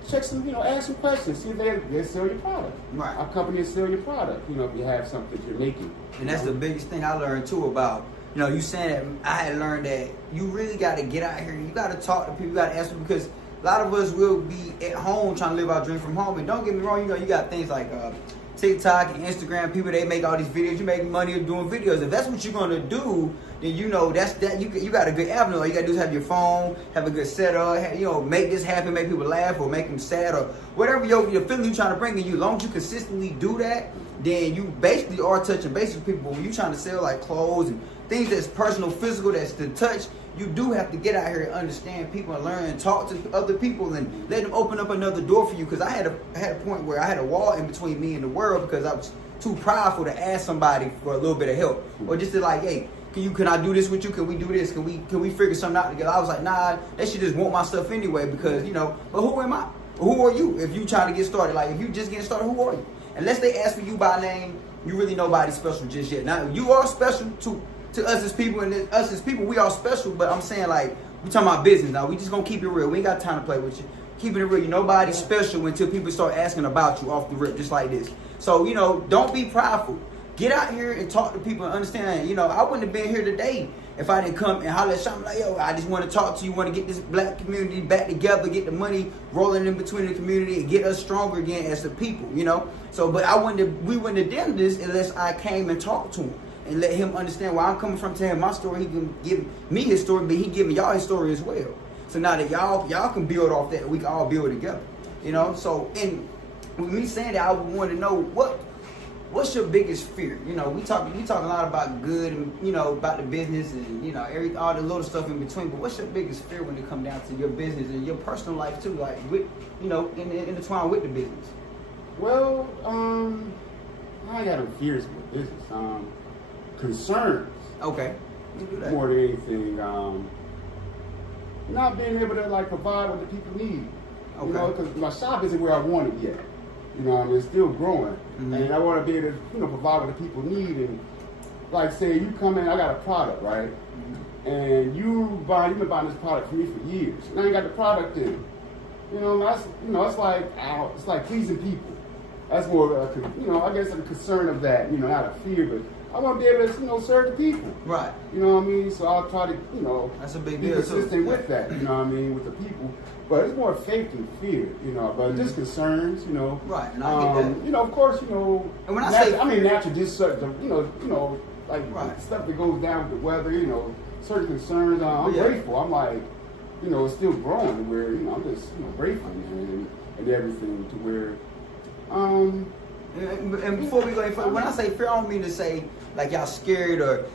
check some, ask some questions, see if they sell your product. Right. Our company will sell your product, if you have something that you're making. And that's the biggest thing I learned too about, you saying that I had learned that you really got to get out here and you got to talk to people, you got to ask them, because a lot of us will be at home trying to live our dream from home. And don't get me wrong, you got things like TikTok and Instagram people, they make all these videos. You make money of doing videos. If that's what you're gonna do, then you know you got a good avenue. All you gotta do is have your phone, have a good setup, make this happen, make people laugh or make them sad or whatever your feeling you trying to bring in you. As long as you consistently do that, then you basically are touching base with people. When you trying to sell like clothes and things that's personal, physical, that's to touch, you do have to get out here and understand people and learn and talk to other people and let them open up another door for you. Because I had a point where I had a wall in between me and the world because I was too prideful to ask somebody for a little bit of help or just to like, hey, can I do this with you? Can we do this? Can we figure something out together? I was like, nah, they should just want my stuff anyway because but who am I? Who are you? If you trying to get started, like if you just getting started, who are you? Unless they ask for you by name, you really nobody special just yet. Now you are special to us as people, and us as people, we are special, but I'm saying like, we talking about business now. We just gonna keep it real. We ain't got time to play with you. Keeping it real. You nobody special until people start asking about you off the rip, just like this. So, don't be prideful. Get out here and talk to people and understand, I wouldn't have been here today if I didn't come and holler at something like, yo, I just want to talk to you, want to get this black community back together, get the money rolling in between the community and get us stronger again as the people, So, but we wouldn't have done this unless I came and talked to him and let him understand where I'm coming from, tell him my story. He can give me his story, but he giving y'all his story as well. So now that y'all can build off that, we can all build together, So, and with me saying that, I would want to know what's your biggest fear? We talk a lot about good and about the business and all the little stuff in between. But what's your biggest fear when it comes down to your business and your personal life too, like with intertwined with the business? Well, I got no fears with business. Concerns. Okay, you do that. More than anything, not being able to provide what the people need. Okay. Because my shop isn't where I want it yet. It's still growing, and I want to be able to provide what the people need. And like say you come in, I got a product, right? And you've been buying this product from me for years, and I ain't got the product in. It's like pleasing people. That's more, I guess a concern of that. Not a fear, but I want to be able to, serve the people. Right. You know what I mean? So I'll try to, that's a big be deal consistent too. with that. You know what I mean? With the people. But it's more faith than fear, but just concerns, Right, and I get that. Of course, And when natural disaster, Right. stuff that goes down with the weather, certain concerns. I'm grateful. I'm like, it's still growing to where, I'm just, grateful, man, and everything to where, And before we go any further, when I say fear, I don't mean to say like y'all scared or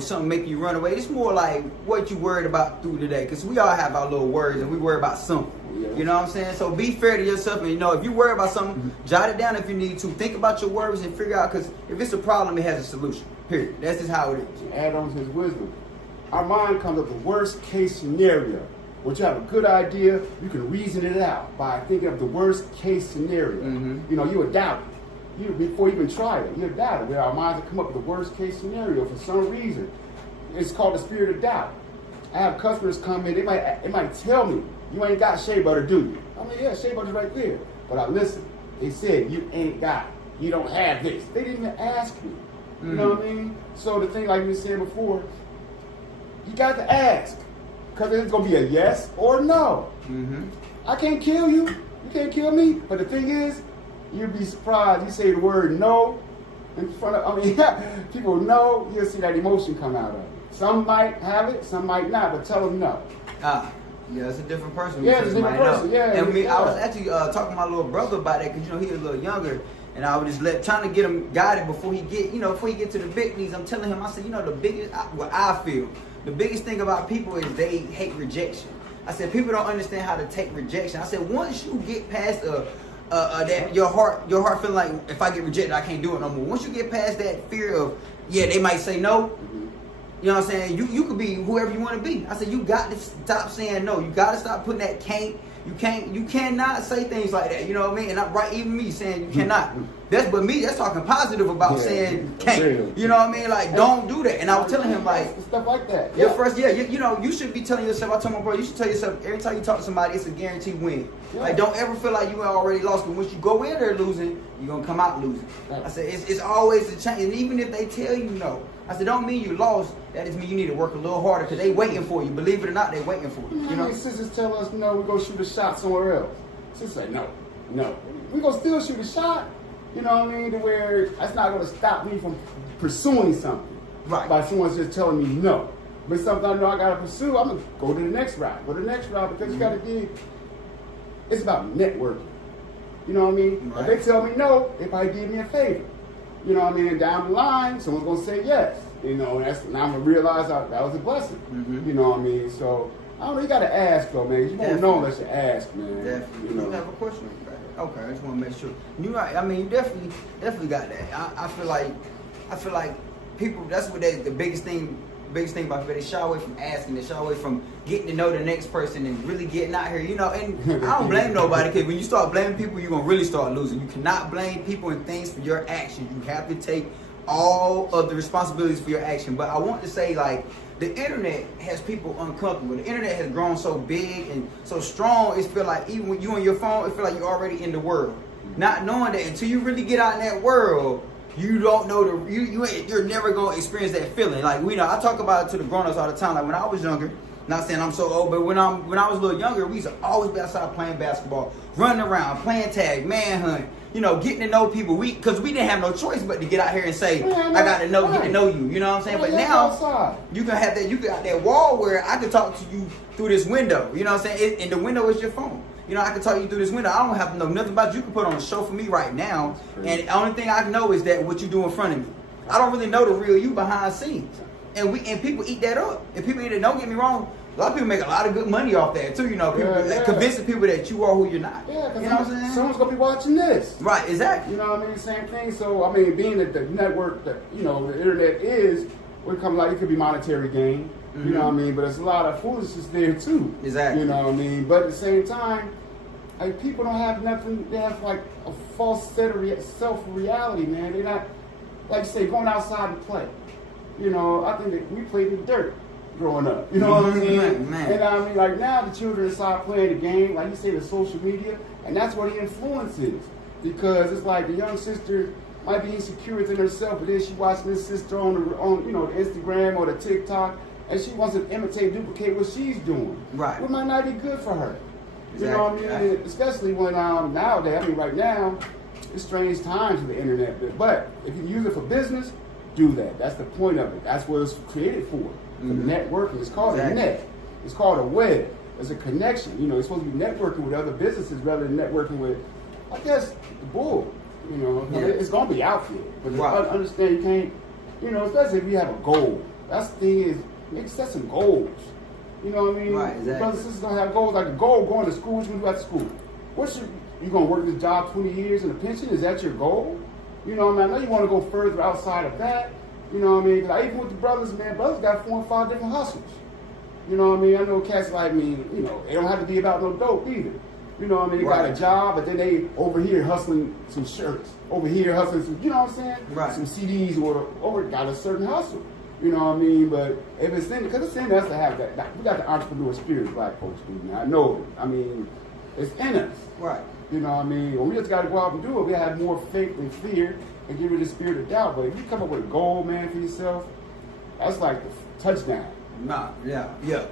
something make you run away. It's more like what you worried about through the day, because we all have our little worries and we worry about something. Yes. You know what I'm saying? So be fair to yourself, and if you worry about something, jot it down if you need to. Think about your worries and figure out, because if it's a problem, it has a solution. Period. That's just how it is. Add on to his wisdom. Our mind comes up with the worst case scenario. Once you have a good idea, you can reason it out by thinking of the worst case scenario. You would doubt it. Before you even try it, you doubt it. Where our minds have come up with the worst case scenario for some reason. It's called the spirit of doubt. I have customers come in, they might tell me, you ain't got shea butter, do you? I mean, yeah, shea butter's right there. But I listen. They said, you ain't got it. You don't have this. They didn't even ask me. You know what I mean? So the thing, like you said before, you got to ask. Because it's going to be a yes or no. I can't kill you. You can't kill me. But the thing is, you'd be surprised. You say the word no in front of, people know, you'll see that emotion come out of it. Some might have it, some might not, but tell them no. Yeah, it's a different person. Yeah, it's a different person. Yeah, and I was actually talking to my little brother about that, because he was a little younger, and I was just trying to get him guided before he get to the big leagues. I'm telling him, I said, the biggest, what I feel, the biggest thing about people is they hate rejection. I said, people don't understand how to take rejection. I said, once you get past that your heart feeling like, if I get rejected, I can't do it no more. Once you get past that fear of, they might say no. You know what I'm saying? You could be whoever you want to be. I said, you got to stop saying no. You got to stop putting that can't. You cannot say things like that. You know what I mean? And even me saying you cannot. That's talking positive about saying can't. You know what I mean? Like, don't do that. And I was telling him, like, stuff like that. You should be telling yourself, I told my brother, you should tell yourself, every time you talk to somebody, it's a guaranteed win. Like, don't ever feel like you already lost, but once you go in there losing, you're going to come out losing. I said, it's always a change. And even if they tell you no, I said, don't mean you lost. That just mean you need to work a little harder, because they waiting for you. Believe it or not, they waiting for you. You know, sisters tell us, no, we're going to shoot a shot somewhere else. Sisters say, no. We're going to still shoot a shot, You know what I mean? To where that's not going to stop me from pursuing something. Right. By someone's just telling me no. But something I know I got to pursue, I'm going to go to the next route. Go to the next route because you got to dig. It's about networking. You know what I mean? Right. If they tell me no, they probably give me a favor. You know what I mean? And down the line, someone's going to say yes. You know, and now I'm going to realize that was a blessing. Mm-hmm. You know what I mean? So, I don't know, you got to ask, though, man. You won't know unless you ask, man. Definitely. You know? You have a question? Okay, I just want to make sure. You're right. I mean, you definitely got that. I feel like people. That's what the biggest thing about people. They shy away from asking. They shy away from getting to know the next person and really getting out here. You know, and I don't blame nobody, because when you start blaming people, you're gonna really start losing. You cannot blame people and things for your actions. You have to take all of the responsibilities for your action. But I want to say, like, the internet has people uncomfortable. The internet has grown so big and so strong, it feel like even when you on your phone, it feel like you're already in the world. Not knowing that until you really get out in that world, you don't know you're never gonna experience that feeling. Like, we know, I talk about it to the grown-ups all the time. Like, when I was younger, not saying I'm so old, but when I was a little younger, we used to always be outside playing basketball, running around, playing tag, manhunt, you know, getting to know people. Because we didn't have no choice but to get out here and say, I got to get to know you. You know what I'm saying? But now you can have that. You got that wall where I can talk to you through this window. You know what I'm saying? And the window is your phone. You know, I can talk to you through this window. I don't have to know nothing about you. You can put on a show for me right now, and the only thing I know is that what you do in front of me. I don't really know the real you behind the scenes, and people eat that up. And people eat it. Don't get me wrong. A lot of people make a lot of good money off that too. You know, people convincing people that you are who you're not. Yeah, because you know what I'm saying? Someone's gonna be watching this. Right, exactly. You know what I mean? Same thing. So I mean, being that the network that the internet is, what comes like it could be monetary gain. Mm-hmm. You know what I mean? But there's a lot of foolishness there too. Exactly. You know what I mean? But at the same time, like, people don't have nothing. They have like a false set of self-reality, man. They're not, like you say, going outside and play. You know, I think that we played in the dirt growing up. You know what I mean? Man. And I mean, like, now the children decide playing the game, like you say, the social media, and that's where the influence is. Because it's like the young sister might be insecure within herself, but then she watching this sister on the Instagram or the TikTok, and she wants to imitate, duplicate what she's doing. Right. What might not be good for her. Exactly. You know what I mean? Especially when nowadays, I mean, right now, it's strange times with the internet. But if you use it for business, do that. That's the point of it. That's what it's created for. For networking. It's called a net. It's called a web. It's a connection. You know, it's supposed to be networking with other businesses rather than networking with, I guess, the bull. You know, it's going to be out there. But understand you can't, you know, especially if you have a goal. That's the thing is, maybe set some goals. You know what I mean? Right, exactly. Brothers and sisters don't have goals. Like a goal, going to school, what you do after school? You going to work this job 20 years in a pension? Is that your goal? You know what I mean? I know you want to go further outside of that. You know what I mean? Because even with the brothers, man, brothers got 4 and 5 different hustles. You know what I mean? I know cats like me, you know, they don't have to be about no dope either. You know what I mean? They got a job, but then they over here hustling some shirts. Over here hustling some, you know what I'm saying? Right. Some CDs or over got a certain hustle. You know what I mean? But if it's in, because it's in us to have that. We got the entrepreneur spirit, black folks do, man. I know it. I mean, it's in us. Right. You know what I mean? Well, we just got to go out and do it. We have more faith than fear and get rid of the spirit of doubt. But if you come up with a goal, man, for yourself, that's like the touchdown. Nah,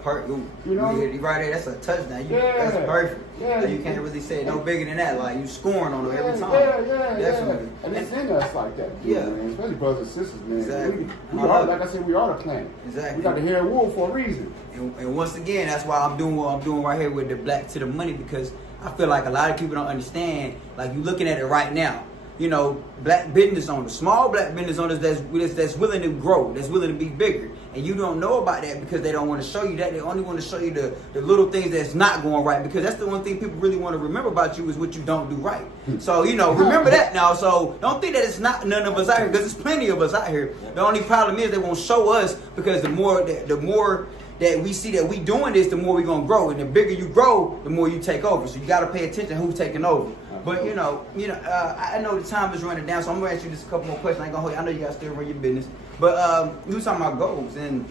perfect. You know? Right there, that's a touchdown. Yeah. That's perfect. Yeah. You can't really say no bigger than that. Like, you scoring on them every time. Yeah. Definitely. And it's in us like that, man. Especially brothers and sisters, man. Exactly. We are, like I said, we are the planet. Exactly. We got the hair of wool for a reason. And once again, that's why I'm doing what I'm doing right here with the Black to the Money, because I feel like a lot of people don't understand. Like, you looking at it right now. You know, black business owners, small black business owners that's willing to grow, that's willing to be bigger. And you don't know about that because they don't want to show you that. They only want to show you the little things that's not going right, because that's the one thing people really want to remember about you is what you don't do right. So, you know, remember that now. So don't think that it's not none of us out here, because there's plenty of us out here. The only problem is they won't show us, because the more that we see that we doing this, the more we're going to grow. And the bigger you grow, the more you take over. So you got to pay attention to who's taking over. But, you know, I know the time is running down, so I'm going to ask you just a couple more questions. I ain't gonna hold you. I know you guys still run your business. But you were talking about goals, and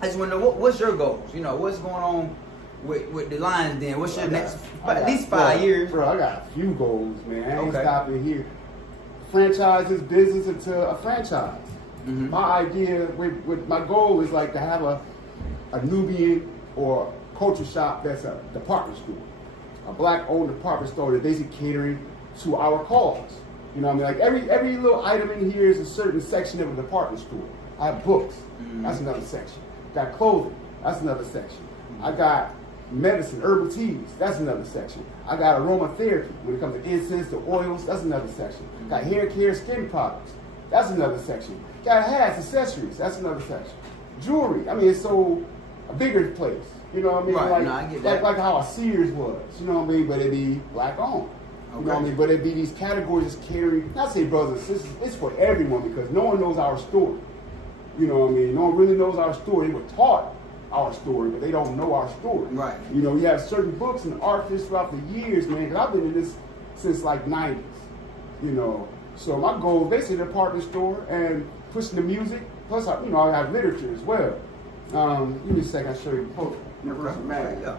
I just want to know, what's your goals? You know, what's going on with the Lions Den? What's your next, at least 5 years? Bro, I got a few goals, man. I ain't Okay. stopping here. Franchise this business into a franchise. Mm-hmm. My idea, with my goal is like to have a Nubian or culture shop that's a department store. A black-owned department store that's basically catering to our cause. You know what I mean? Like every little item in here is a certain section of a department store. I have books. That's another section. Got clothing. That's another section. I got medicine, herbal teas. That's another section. I got aromatherapy. When it comes to incense, to oils, that's another section. Got hair care, skin products. That's another section. Got hats, accessories. That's another section. Jewelry. I mean, it's so a bigger place. You know what I mean? Right. Like, No, I get that. like how a Sears was. You know what I mean? But it be black owned. You know what I mean? But it be these categories carry. Not say brothers and sisters. It's for everyone because no one knows our story. You know what I mean? No one really knows our story. They were taught our story, but they don't know our story. Right. You know, we have certain books and artists throughout the years, man. Because I've been in this since like '90s. You know, so my goal is basically the department store and pushing the music. Plus, I have literature as well. Give me a second. I'll show you the post. Universal Mag. Yeah.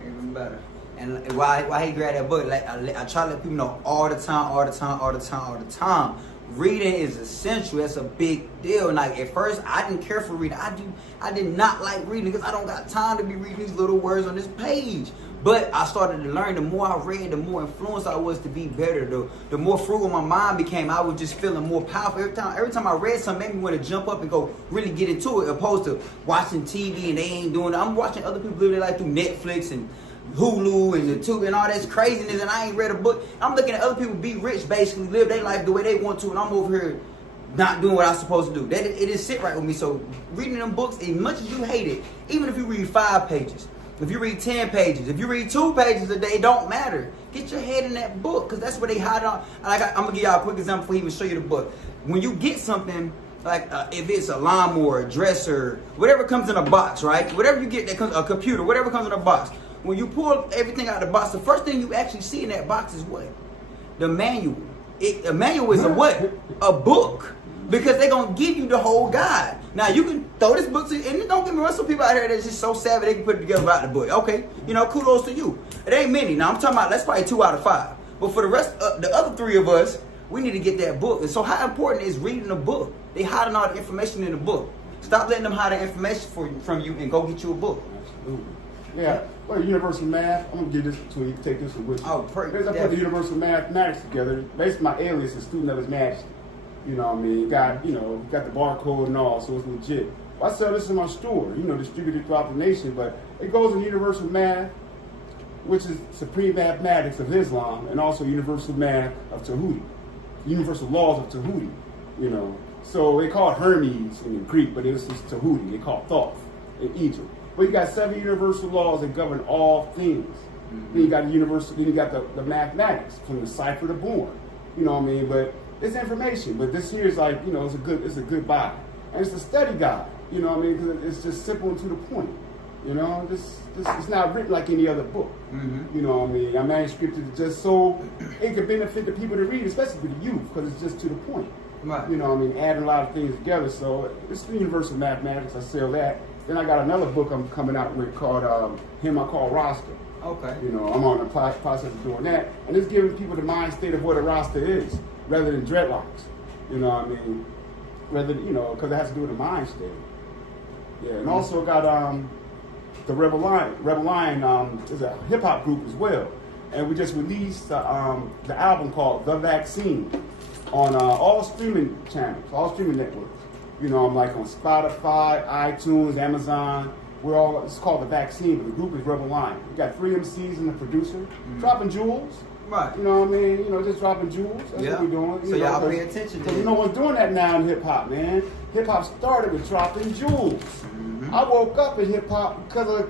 Even better. And why he grabbed that book? Like I try to let people know all the time. Reading is essential. That's a big deal. And like at first, I didn't care for reading. I did not like reading because I don't got time to be reading these little words on this page. But I started to learn. The more I read, the more influenced I was to be better. The more frugal my mind became. I was just feeling more powerful every time I read something. Made me want to jump up and go really get into it, opposed to watching TV and they ain't doing it. I'm watching other people live their life through Netflix and Hulu and the tube and all this craziness, and I ain't read a book. I'm looking at other people be rich, basically live their life the way they want to, and I'm over here not doing what I'm supposed to do. It didn't sit right with me. So reading them books, as much as you hate it, even if you read 5 pages, if you read 10 pages, if you read 2 pages a day, it don't matter. Get your head in that book, because that's where they hide on. Like I'm gonna give y'all a quick example before I even show you the book. When you get something like if it's a lawnmower, a dresser, whatever comes in a box, right? Whatever you get that comes, a computer, whatever comes in a box. When you pull everything out of the box, the first thing you actually see in that box is what? The manual. A manual is a what? A book. Because they're going to give you the whole guide. Now, you can throw this book to, and don't get me wrong, some people out here that's just so savvy they can put it together without the book. Okay, kudos to you. It ain't many. Now, I'm talking about, that's probably 2 out of 5. But for the rest, the other 3 of us, we need to get that book. And so how important is reading a book? They hiding all the information in the book. Stop letting them hide the information from you and go get you a book. Absolutely. Yeah. Well, universal math. I'm gonna give this to you. You can take this one with you. Oh, great. Because I put the universal mathematics together. Basically, my alias is student of His Majesty. You know what I mean? Got the barcode and all, so it's legit. I sell this in my store. Distributed throughout the nation, but it goes in universal math, which is supreme mathematics of Islam, and also universal math of Tahuti, universal laws of Tahuti. So they call it Hermes in Greek, but it's just Tahuti. They call it Thoth in Egypt. But you got 7 universal laws that govern all things. Then you got then you got the mathematics from the cipher to born. You know what I mean? But it's information. But this here is like, it's a good buy. And it's a study guide. You know what I mean? Because it's just simple and to the point. This it's not written like any other book. You know what I mean? I manuscripted it just so it could benefit the people to read, especially for the youth, because it's just to the point. Right. You know what I mean? Adding a lot of things together. So it's the universal mathematics. I sell that. Then I got another book I'm coming out with called I call Rasta. Okay. I'm on the process of doing that. And it's giving people the mind state of what a Rasta is, rather than dreadlocks. You know what I mean? Rather, because it has to do with the mind state. Yeah, and also got the Rebel Lion. Rebel Lion is a hip hop group as well. And we just released the album called The Vaccine on all streaming channels, all streaming networks. I'm like on Spotify, iTunes, Amazon. It's called The Vaccine, but the group is Rebel Lion. We got 3 MCs and the producer, dropping jewels. Right. You know what I mean? Just dropping jewels. That's what we're doing. So y'all pay attention to it. No one's doing that now in hip hop, man. Hip hop started with dropping jewels. I woke up in hip hop because of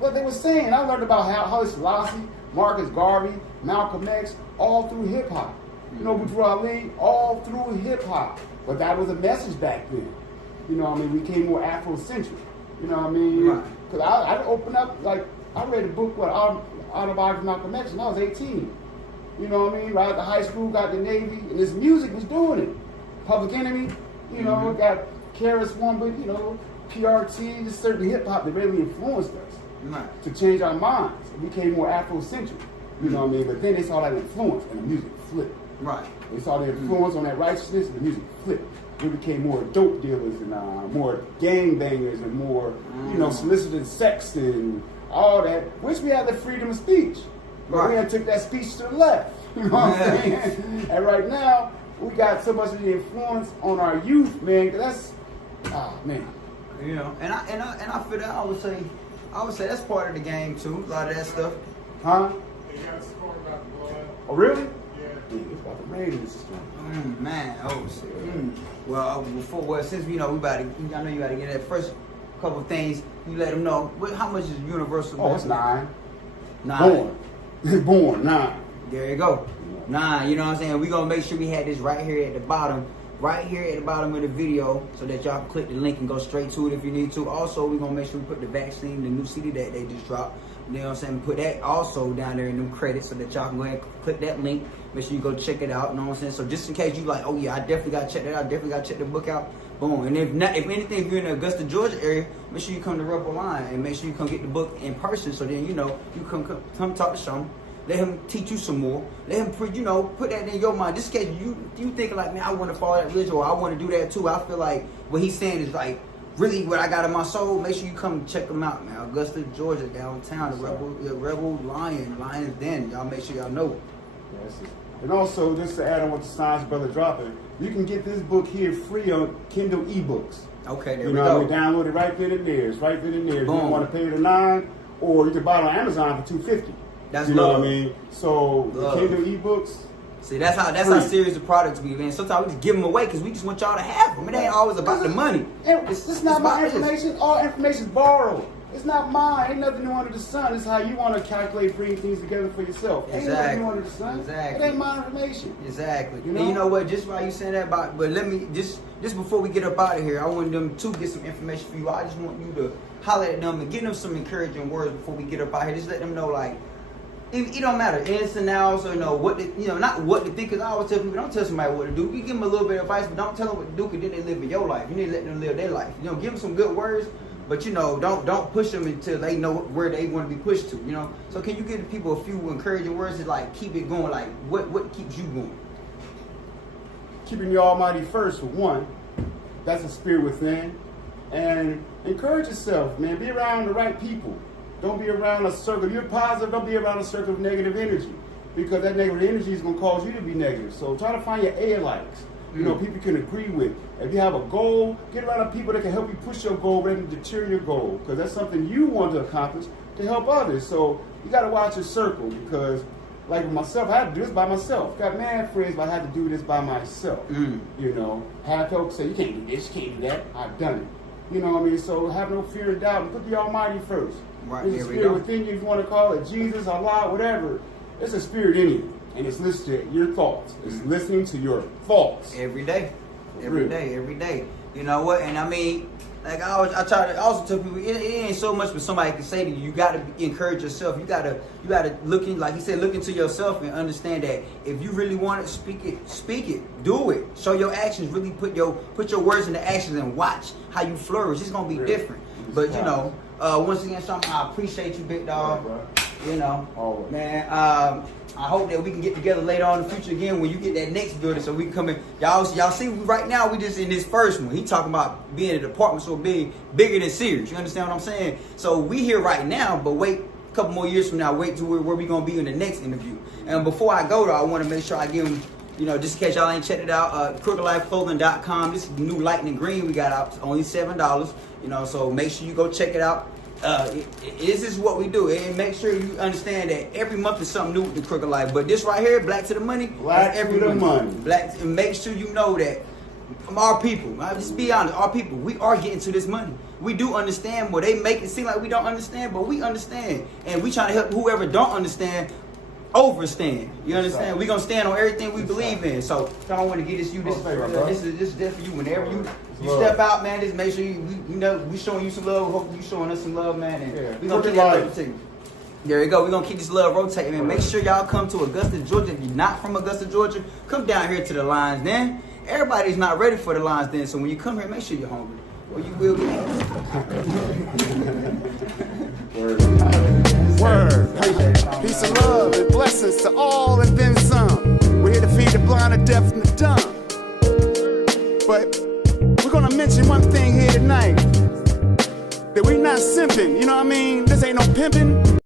what they were saying. I learned about Haile Selassie, Marcus Garvey, Malcolm X, all through hip hop. Boudreaux Ali, all through hip hop. But that was a message back then. We became more Afrocentric. You know what I mean? Because I opened up, I read a book, Autobiography of Malcolm X, when I was 18. You know what I mean? Right out of high school, got the Navy, and this music was doing it. Public Enemy, got Karis One, but, PRT, just certain hip hop that really influenced us to change our minds. It became more Afrocentric. You know what I mean? But then they saw that influence, and the music flipped. Right. They saw the influence on that righteousness, and the music flipped. We became more dope dealers and more gang bangers and more, soliciting sex and all that. Which we had the freedom of speech. But we had took that speech to the left. You know what I'm saying? And right now, we got so much of the influence on our youth, man. That's, man. You know, and I feel that I would say that's part of the game too. A lot of that stuff. Huh? They got a score about the blood. Oh, really? Yeah. Dude, it's about to rain in this storm. Man, oh shit. Well, since we know I know you got to get that first couple of things. You let them know how much is Universal. Oh, it's 9. 9. Born 9. There you go. 9. You know what I'm saying? We gonna make sure we had this right here at the bottom. Right here at the bottom of the video, so that y'all can click the link and go straight to it if you need to. Also, we're gonna make sure we put the vaccine, the new CD that they just dropped. You know what I'm saying? Put that also down there in them credits so that y'all can go ahead and click that link. Make sure you go check it out. You know what I'm saying? So just in case you like, oh yeah, I definitely gotta check that out. Definitely gotta check the book out. Boom. And if anything, if you're in the Augusta, Georgia area, make sure you come to Rubber Line and make sure you come get the book in person. So then you know you come talk to Sean. Let him teach you some more. Let him, put that in your mind. Just in case you thinking like, man, I want to follow that religion or I want to do that too. I feel like what he's saying is like really what I got in my soul. Make sure you come check them out, man. Augusta, Georgia, downtown, the Rebel Lion's Den. Y'all make sure y'all know. Yes. And also, just to add on what the Science Brother dropping, you can get this book here free on Kindle ebooks. Okay, there we we go. go. Download it right then and there. It's right then and there. If you Boom. don't want to pay the $9, or you can buy it on Amazon for $2.50. That's you know love. what I mean? So Love. the Kindle ebooks. See, that's how serious the products be, man. Sometimes we just give them away because we just want y'all to have them. It ain't always about the money. It's not my information. All information is borrowed. It's not mine. Ain't nothing new under the sun. It's how you want to calculate, bring things together for yourself. Ain't nothing new under the sun. Exactly. It ain't my information. Exactly. You know? And you know what? Just while you saying that about, but let me just before we get up out of here, I want them to get some information for you. I just want you to holler at them and give them some encouraging words before we get up out here. Just let them know like. It don't matter, ins and outs, or what not what to think. Because I always tell people, don't tell somebody what to do. You give them a little bit of advice, but don't tell them what to do. Because then they live in your life. You need to let them live their life. Give them some good words, but don't push them until they know where they want to be pushed to. So can you give the people a few encouraging words to like keep it going? Like what keeps you going? Keeping the Almighty first for one. That's a spirit within, and encourage yourself, man. Be around the right people. Don't be around a circle. You're positive. Don't be around a circle of negative energy, because that negative energy is going to cause you to be negative. So try to find your A-likes. People you can agree with. If you have a goal, get around people that can help you push your goal rather than deter your goal, because that's something you want to accomplish to help others. So you got to watch your circle, because like with myself, I had to do this by myself. Got mad friends, but I had to do this by myself. Have folks say, you can't do this, you can't do that. I've done it. You know what I mean? So have no fear and doubt, and put the Almighty first. Right, There's a spirit within you, if you want to call it Jesus, Allah, whatever. There's a spirit in you, and it's listening to your thoughts. It's listening to your thoughts. Every day. Every day. You know what? And I mean, like I try to also tell people, it ain't so much what somebody can say to you. You got to encourage yourself. You got to look in, like he said, look into yourself and understand that if you really want it, speak it, do it. Show your actions. Really put your words into actions and watch how you flourish. It's gonna be different. But once again, something I appreciate you, big dog. Always. Man. I hope that we can get together later on in the future again when you get that next building, so we can come in. Y'all see, right now we just in this first one. He talking about being in a department so big, bigger than Sears. You understand what I'm saying? So we here right now, but wait a couple more years from now, wait to where we gonna be in the next interview. And before I go though, I want to make sure I give them, just in case y'all ain't checked it out, TheCrookedLifeClothing.com. This is the new lightning green we got out, only $7. So make sure you go check it out. This is what we do, and make sure you understand that every month is something new with the Crooked Life. But this right here, Black to the Money, Black every to the money. Black, and make sure you know that our people. Just be honest, our people. We are getting to this money. We do understand more. They make it seem like we don't understand, but we understand, and we trying to help whoever don't understand overstand. You understand? We gonna stand on everything we believe in. So I want to get this you. This is for you. Whenever you step out, man, just make sure we showing you some love. Hope you showing us some love, man. And we gonna keep that rotating. There you go. We're gonna keep this love rotating, man. Make sure y'all come to Augusta, Georgia. If you're not from Augusta, Georgia, come down here to the Lions Den. Everybody's not ready for the Lions Den, so when you come here, make sure you're hungry, or you will get Word. Peace and love and blessings to all and then some. We're here to feed the blind, the deaf, and the dumb. But we're gonna mention one thing here tonight. That we're not simping, you know what I mean? This ain't no pimping.